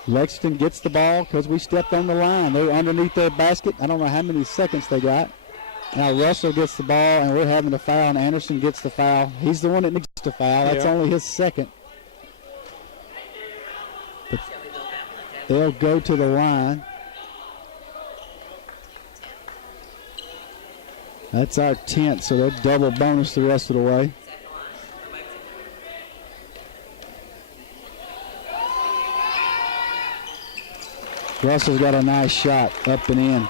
Lexington gets the ball because we stepped on the line. They're underneath their basket. I don't know how many seconds they got. Now Russell gets the ball, and we're having a foul, and Anderson gets the foul. He's the one that needs to foul. That's only his second. But they'll go to the line. That's our 10th, so they'll double bonus the rest of the way. Russell's got a nice shot up and in.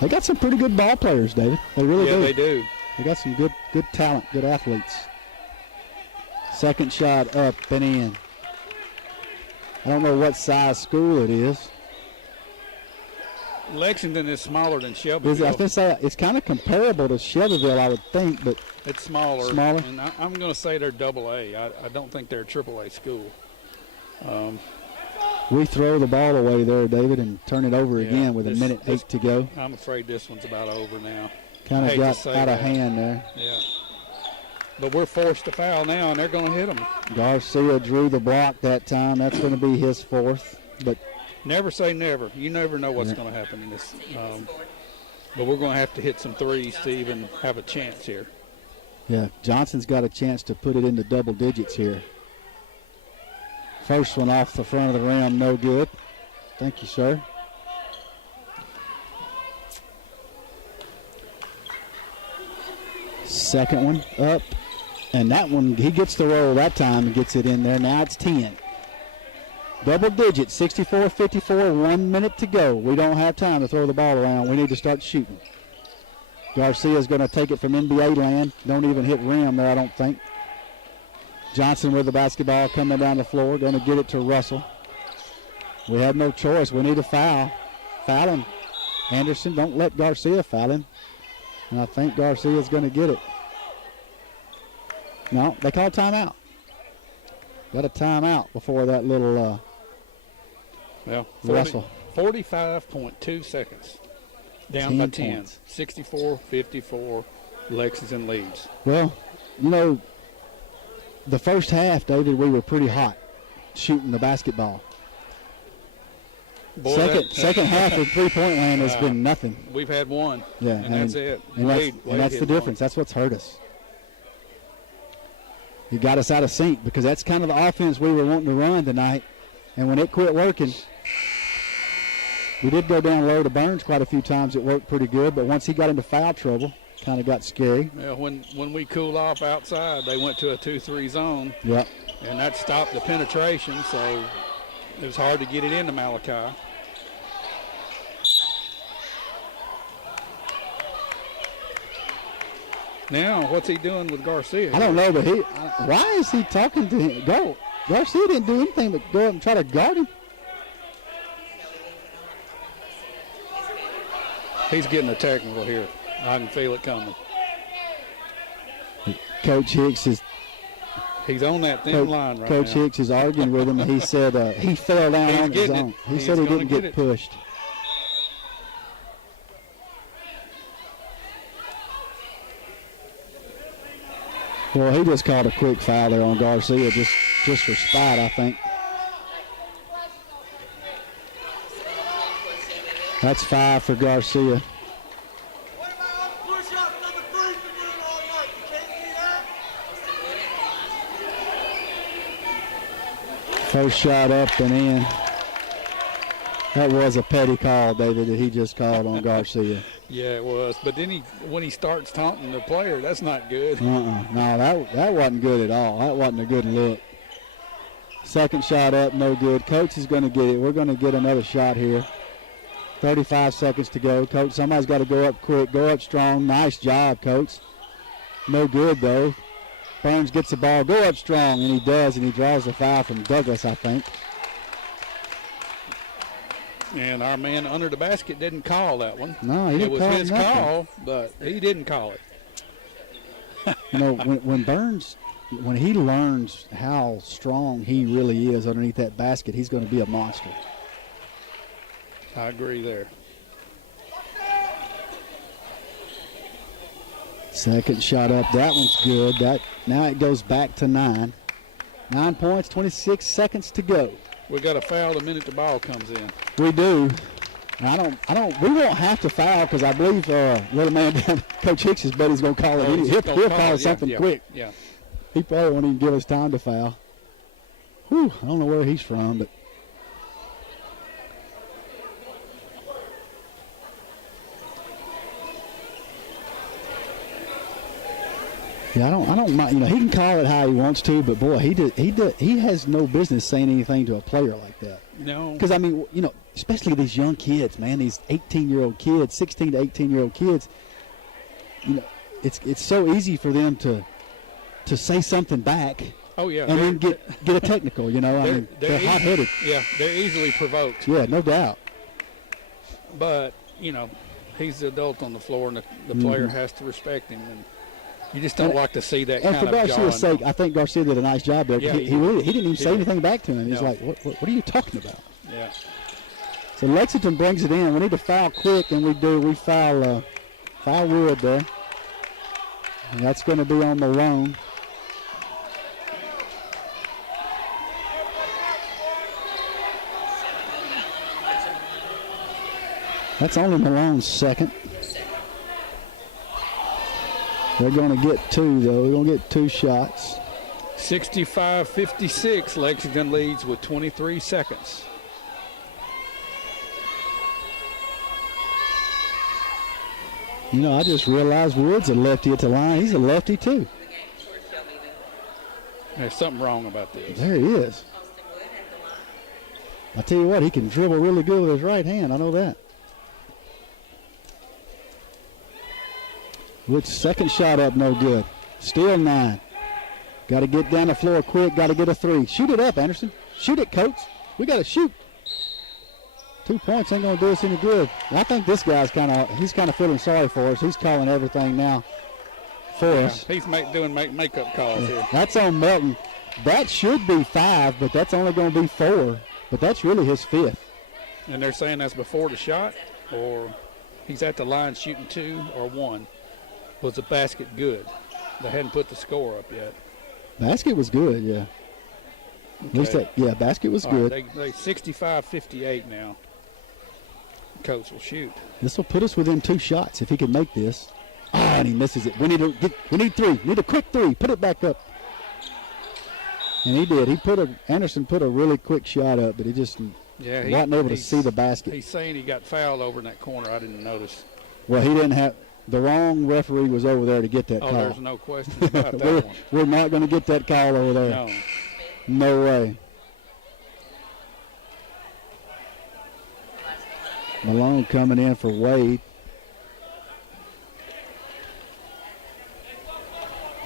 They got some pretty good ball players, David. They really do. Yeah, they do. They got some good talent, good athletes. Second shot up and in. I don't know what size school it is. Lexington is smaller than Shelbyville. I was going to say it's kind of comparable to Shelbyville, I would think, but it's smaller. Smaller. And I'm going to say they're AA. I don't think they're a AAA school. We throw the ball away there, David, and turn it over again with 1:08 to go. I'm afraid this one's about over now. Kind of got out of hand there. Yeah. But we're forced to foul now, and they're going to hit them. Garcia drew the block that time. That's going to be his fourth. But never say never. You never know what's going to happen in this. But we're going to have to hit some threes to even have a chance here. Yeah, Johnson's got a chance to put it into double digits here. First one off the front of the rim, no good. Thank you, sir. Second one up. And that one, he gets the roll that time and gets it in there. Now it's 10. Double digits, 64-54, 1 minute to go. We don't have time to throw the ball around. We need to start shooting. Garcia's going to take it from NBA land. Don't even hit rim there, I don't think. Johnson with the basketball coming down the floor. Going to get it to Russell. We have no choice. We need a foul. Foul him. Anderson, don't let Garcia foul him. And I think Garcia's going to get it. No, they call timeout. Got a timeout before that little Russell. 45.2 seconds. Down by 10. Points. 64-54. Lexington leads. Well, you know, the first half, David, we were pretty hot shooting the basketball. Boy, second half of three-point land has been nothing. We've had one. Yeah, and that's it. And that's the difference. That's what's hurt us. You got us out of sync because that's kind of the offense we were wanting to run tonight. And when it quit working, we did go down low to Burns quite a few times. It worked pretty good. But once he got into foul trouble, kind of got scary. Yeah, when we cooled off outside, they went to a 2-3 zone. Yep. And that stopped the penetration, so it was hard to get it into Malachi. Now, what's he doing with Garcia? I don't know, but why is he talking to him? Garcia didn't do anything but go up and try to guard him. He's getting a technical here. I can feel it coming. Coach Hicks is. He's on that thin line right Coach now. Hicks is arguing with him. He said he fell down on his own. He said he didn't get pushed. Well, he just called a quick foul there on Garcia, just for spite, I think. That's 5 for Garcia. First shot up and in. That was a petty call, David, that he just called on Garcia. Yeah, it was. But then when he starts taunting the player, that's not good. No, that wasn't good at all. That wasn't a good look. Second shot up, no good. Coach is going to get it. We're going to get another shot here. 35 seconds to go. Coach, somebody's got to go up quick, go up strong. Nice job, Coach. No good, though. Burns gets the ball, go up strong, and he does, and he draws the foul from Douglas, I think. And our man under the basket didn't call that one. No, he didn't call it. It was his call, but he didn't call it. You know, when Burns, when he learns how strong he really is underneath that basket, he's going to be a monster. I agree there. Second shot up, that one's good. Now it goes back to 9. 9 points, 26 seconds to go. We got a foul the minute the ball comes in. We do. And we won't have to foul because I believe little man down Coach Hicks' buddy's going to call it. He'll call something quick. Yeah. He probably won't even give us time to foul. Whew, I don't know where he's from, but. Yeah, I don't mind. You know, he can call it how he wants to, but boy, he has no business saying anything to a player like that. No. Because I mean, you know, especially these young kids, man, these 18-year-old kids, 16 to 18-year-old kids. You know, it's so easy for them to say something back. Oh yeah. And then get a technical. You know, I mean, they're hot-headed. Yeah, they're easily provoked. Yeah, no doubt. But you know, he's the adult on the floor, and the player has to respect him. And you just don't like to see that kind of And for Garcia's sake, I think Garcia did a nice job there. Yeah, he didn't even say anything back to him. He's like, what are you talking about? Yeah. So Lexington brings it in. We need to foul quick, and we do. We foul Wood there. And that's going to be on Malone. That's only Malone's second. They're going to get two, though. They're going to get two shots. 65-56, Lexington leads with 23 seconds. You know, I just realized Wood's a lefty at the line. He's a lefty, too. There's something wrong about this. There he is. I tell you what, he can dribble really good with his right hand. I know that. Wood's second shot up, no good. Still 9. Got to get down the floor quick. Got to get a 3. Shoot it up, Anderson. Shoot it, coach. We got to shoot. 2 points ain't going to do us any good. I think this guy's kind of feeling sorry for us. He's calling everything now for us. He's doing makeup calls here. That's on Melton. That should be 5, but that's only going to be 4. But that's really his 5th. And they're saying that's before the shot, or he's at the line shooting 2 or 1. Was the basket good? They hadn't put the score up yet. Basket was good, yeah. Okay. At least basket was good. Right, they 65-58 now. Coach will shoot. This will put us within 2 shots if he can make this. And he misses it. We need 3. Need a quick 3. Put it back up. And he did. Anderson put a really quick shot up, but he just wasn't able to see the basket. He's saying he got fouled over in that corner. I didn't notice. Well, he didn't have. The wrong referee was over there to get that call. There's no question about that one. We're not going to get that call over there. No. No way. Malone coming in for Wade.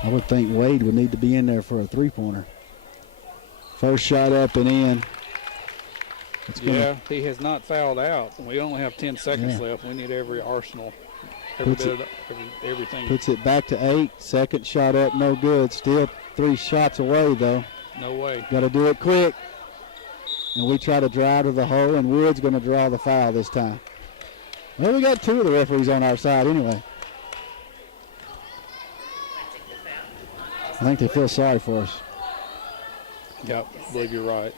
I would think Wade would need to be in there for a three-pointer. First shot up and in. He has not fouled out. We only have 10 seconds left. We need every arsenal. Everything. Puts it back to 8. Second shot up, no good. Still 3 shots away, though. No way. Got to do it quick. And we try to drive to the hole, and Wood's going to draw the foul this time. Well, we got 2 of the referees on our side anyway. I think they feel sorry for us. Yep, I believe you're right.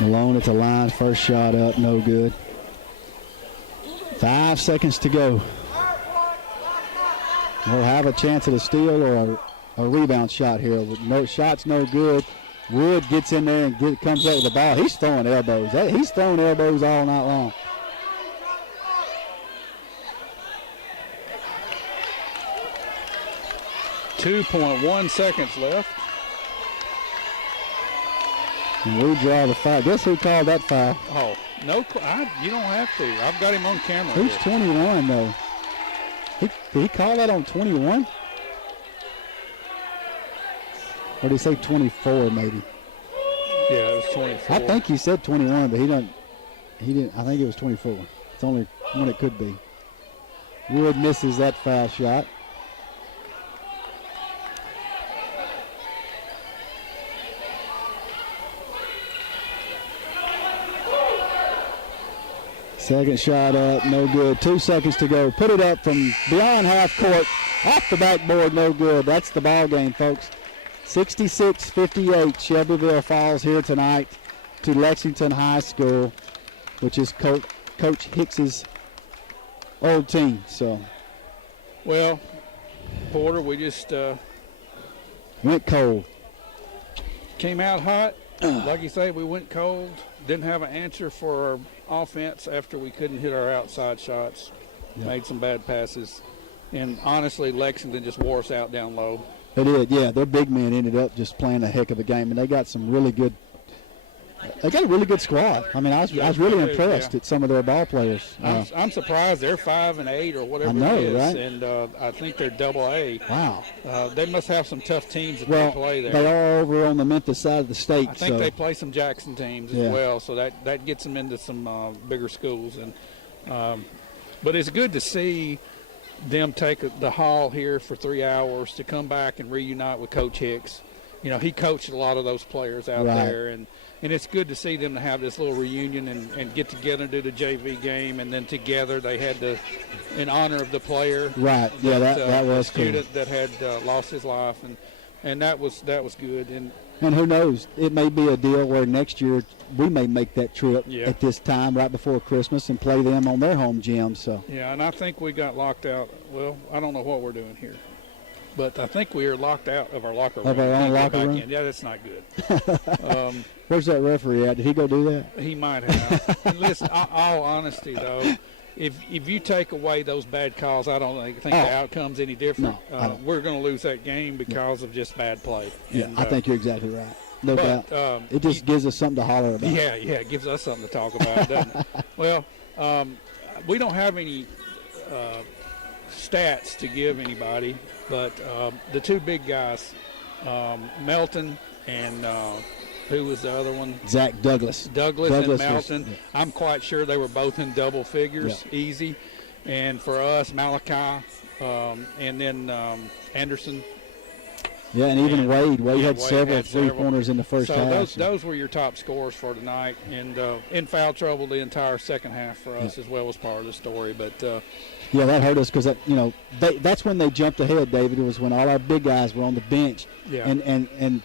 Malone at the line, first shot up, no good. 5 seconds to go. We'll have a chance at a steal or a rebound shot here. No shots, no good. Wood gets in there and comes up with the ball. He's throwing elbows. He's throwing elbows all night long. .1 seconds left. And we draw the foul. Guess who called that foul? Oh, no, you don't have to. I've got him on camera. Who's 21, though? Did he call that on 21? Or did he say 24, maybe? Yeah, it was 24. I think he said 21, but he didn't. I think it was 24. It's only one it could be. Wood misses that foul shot. Second shot up, no good. 2 seconds to go. Put it up from beyond half court. Off the backboard, no good. That's the ball game, folks. 66-58. Shelbyville falls here tonight to Lexington High School, which is Coach Hicks's old team. So, well, Porter, we just went cold. Came out hot. Like you say, we went cold. Didn't have an answer for our offense after we couldn't hit our outside shots. Made some bad passes. And honestly, Lexington just wore us out down low. They did, yeah. Their big men ended up just playing a heck of a game, and they got some really good. They got a really good squad. I mean, I was really impressed at some of their ball players. I'm surprised they're 5-8 or whatever I know, it is, right? And I think they're AA. Wow. They must have some tough teams that they play there. They are over on the Memphis side of the state. I think they play some Jackson teams as well, so that gets them into some bigger schools. And but it's good to see them take the hall here for 3 hours to come back and reunite with Coach Hicks. he coached a lot of those players out Right. there, and it's good to see them to have this little reunion and get together and do the JV game, and then together they had to, in honor of the player. Right. Yeah, that was cool. student that had lost his life, and that was good. And who knows? It may be a deal where next year we may make that trip at this time, right before Christmas, and play them on their home gym. So. Yeah, and I think we got locked out. Well, I don't know what we're doing here, but I think we are locked out of our locker room. Of our own locker room? Yeah, that's not good. Where's that referee at? Did he go do that? He might have. And listen, all honesty, though, if you take away those bad calls, I don't think the outcome's any different. No, we're going to lose that game because of just bad play. Yeah, And, I think you're exactly right. No doubt. It just gives us something to holler about. Yeah, it gives us something to talk about, doesn't it? Well, we don't have any stats to give anybody, but the two big guys, Melton and who was the other one? Zach Douglas. Douglas and Melton. I'm quite sure they were both in double figures, easy. And for us, Malachi, and then Anderson. Yeah, and even Wade. Wade had several three-pointers in the first half. So those were your top scorers for tonight. And in foul trouble the entire second half for us as well as part of the story. But yeah, that hurt us because, that's when they jumped ahead, David. It was when all our big guys were on the bench. Yeah. And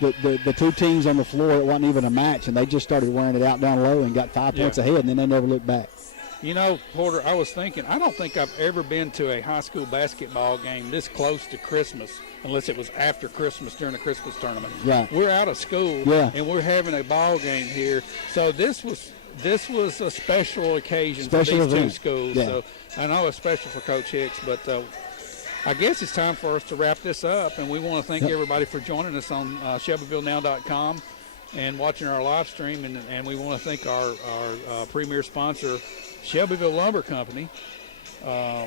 the two teams on the floor, it wasn't even a match, and they just started wearing it out down low and got 5 points ahead, and then they never looked back. Porter, I was thinking, I don't think I've ever been to a high school basketball game this close to Christmas, unless it was after Christmas during the Christmas tournament. Right. We're out of school, and we're having a ball game here. So this was a special occasion for these two schools. Yeah. So I know it's special for Coach Hicks, but I guess it's time for us to wrap this up, and we want to thank everybody for joining us on ShelbyvilleNow.com and watching our live stream, and we want to thank our premier sponsor, Shelbyville Lumber Company,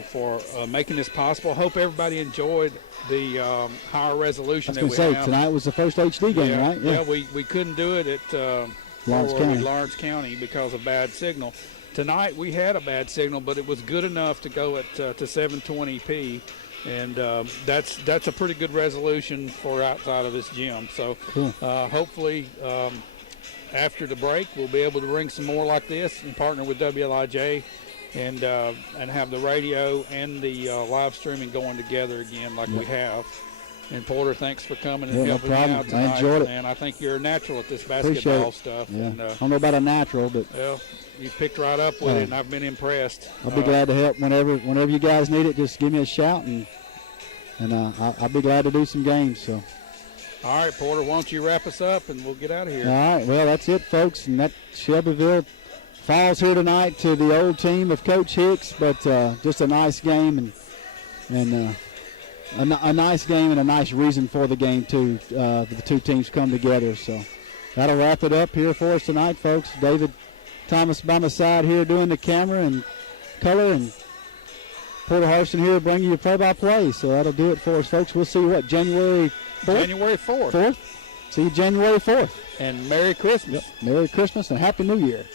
for making this possible. Hope everybody enjoyed the higher resolution that we have. Tonight was the first HD game, right? Yeah, we couldn't do it at Lawrence County because of bad signal. Tonight we had a bad signal, but it was good enough to go at to 720p. And that's a pretty good resolution for outside of this gym. So hopefully after the break we'll be able to bring some more like this and partner with WLIJ and have the radio and the live streaming going together again like we have. And Porter, thanks for coming and helping me out tonight. I enjoyed it. And I think you're a natural at this basketball stuff. Yeah. And, I don't know about a natural, but you picked right up with it, and I've been impressed. I'll be glad to help whenever you guys need it. Just give me a shout, and I'll be glad to do some games. So. All right, Porter, why don't you wrap us up, and we'll get out of here. All right, well, that's it, folks. And that Shelbyville falls here tonight to the old team of Coach Hicks, but just a nice game and a nice game and a nice reason for the game, too. The two teams come together. So that'll wrap it up here for us tonight, folks. David Thomas by my side here doing the camera and color, and Porter Harson here bringing you play-by-play. So that'll do it for us, folks. We'll see you, January 4th? January 4th. See you January 4th. And Merry Christmas. Yep. Merry Christmas and Happy New Year.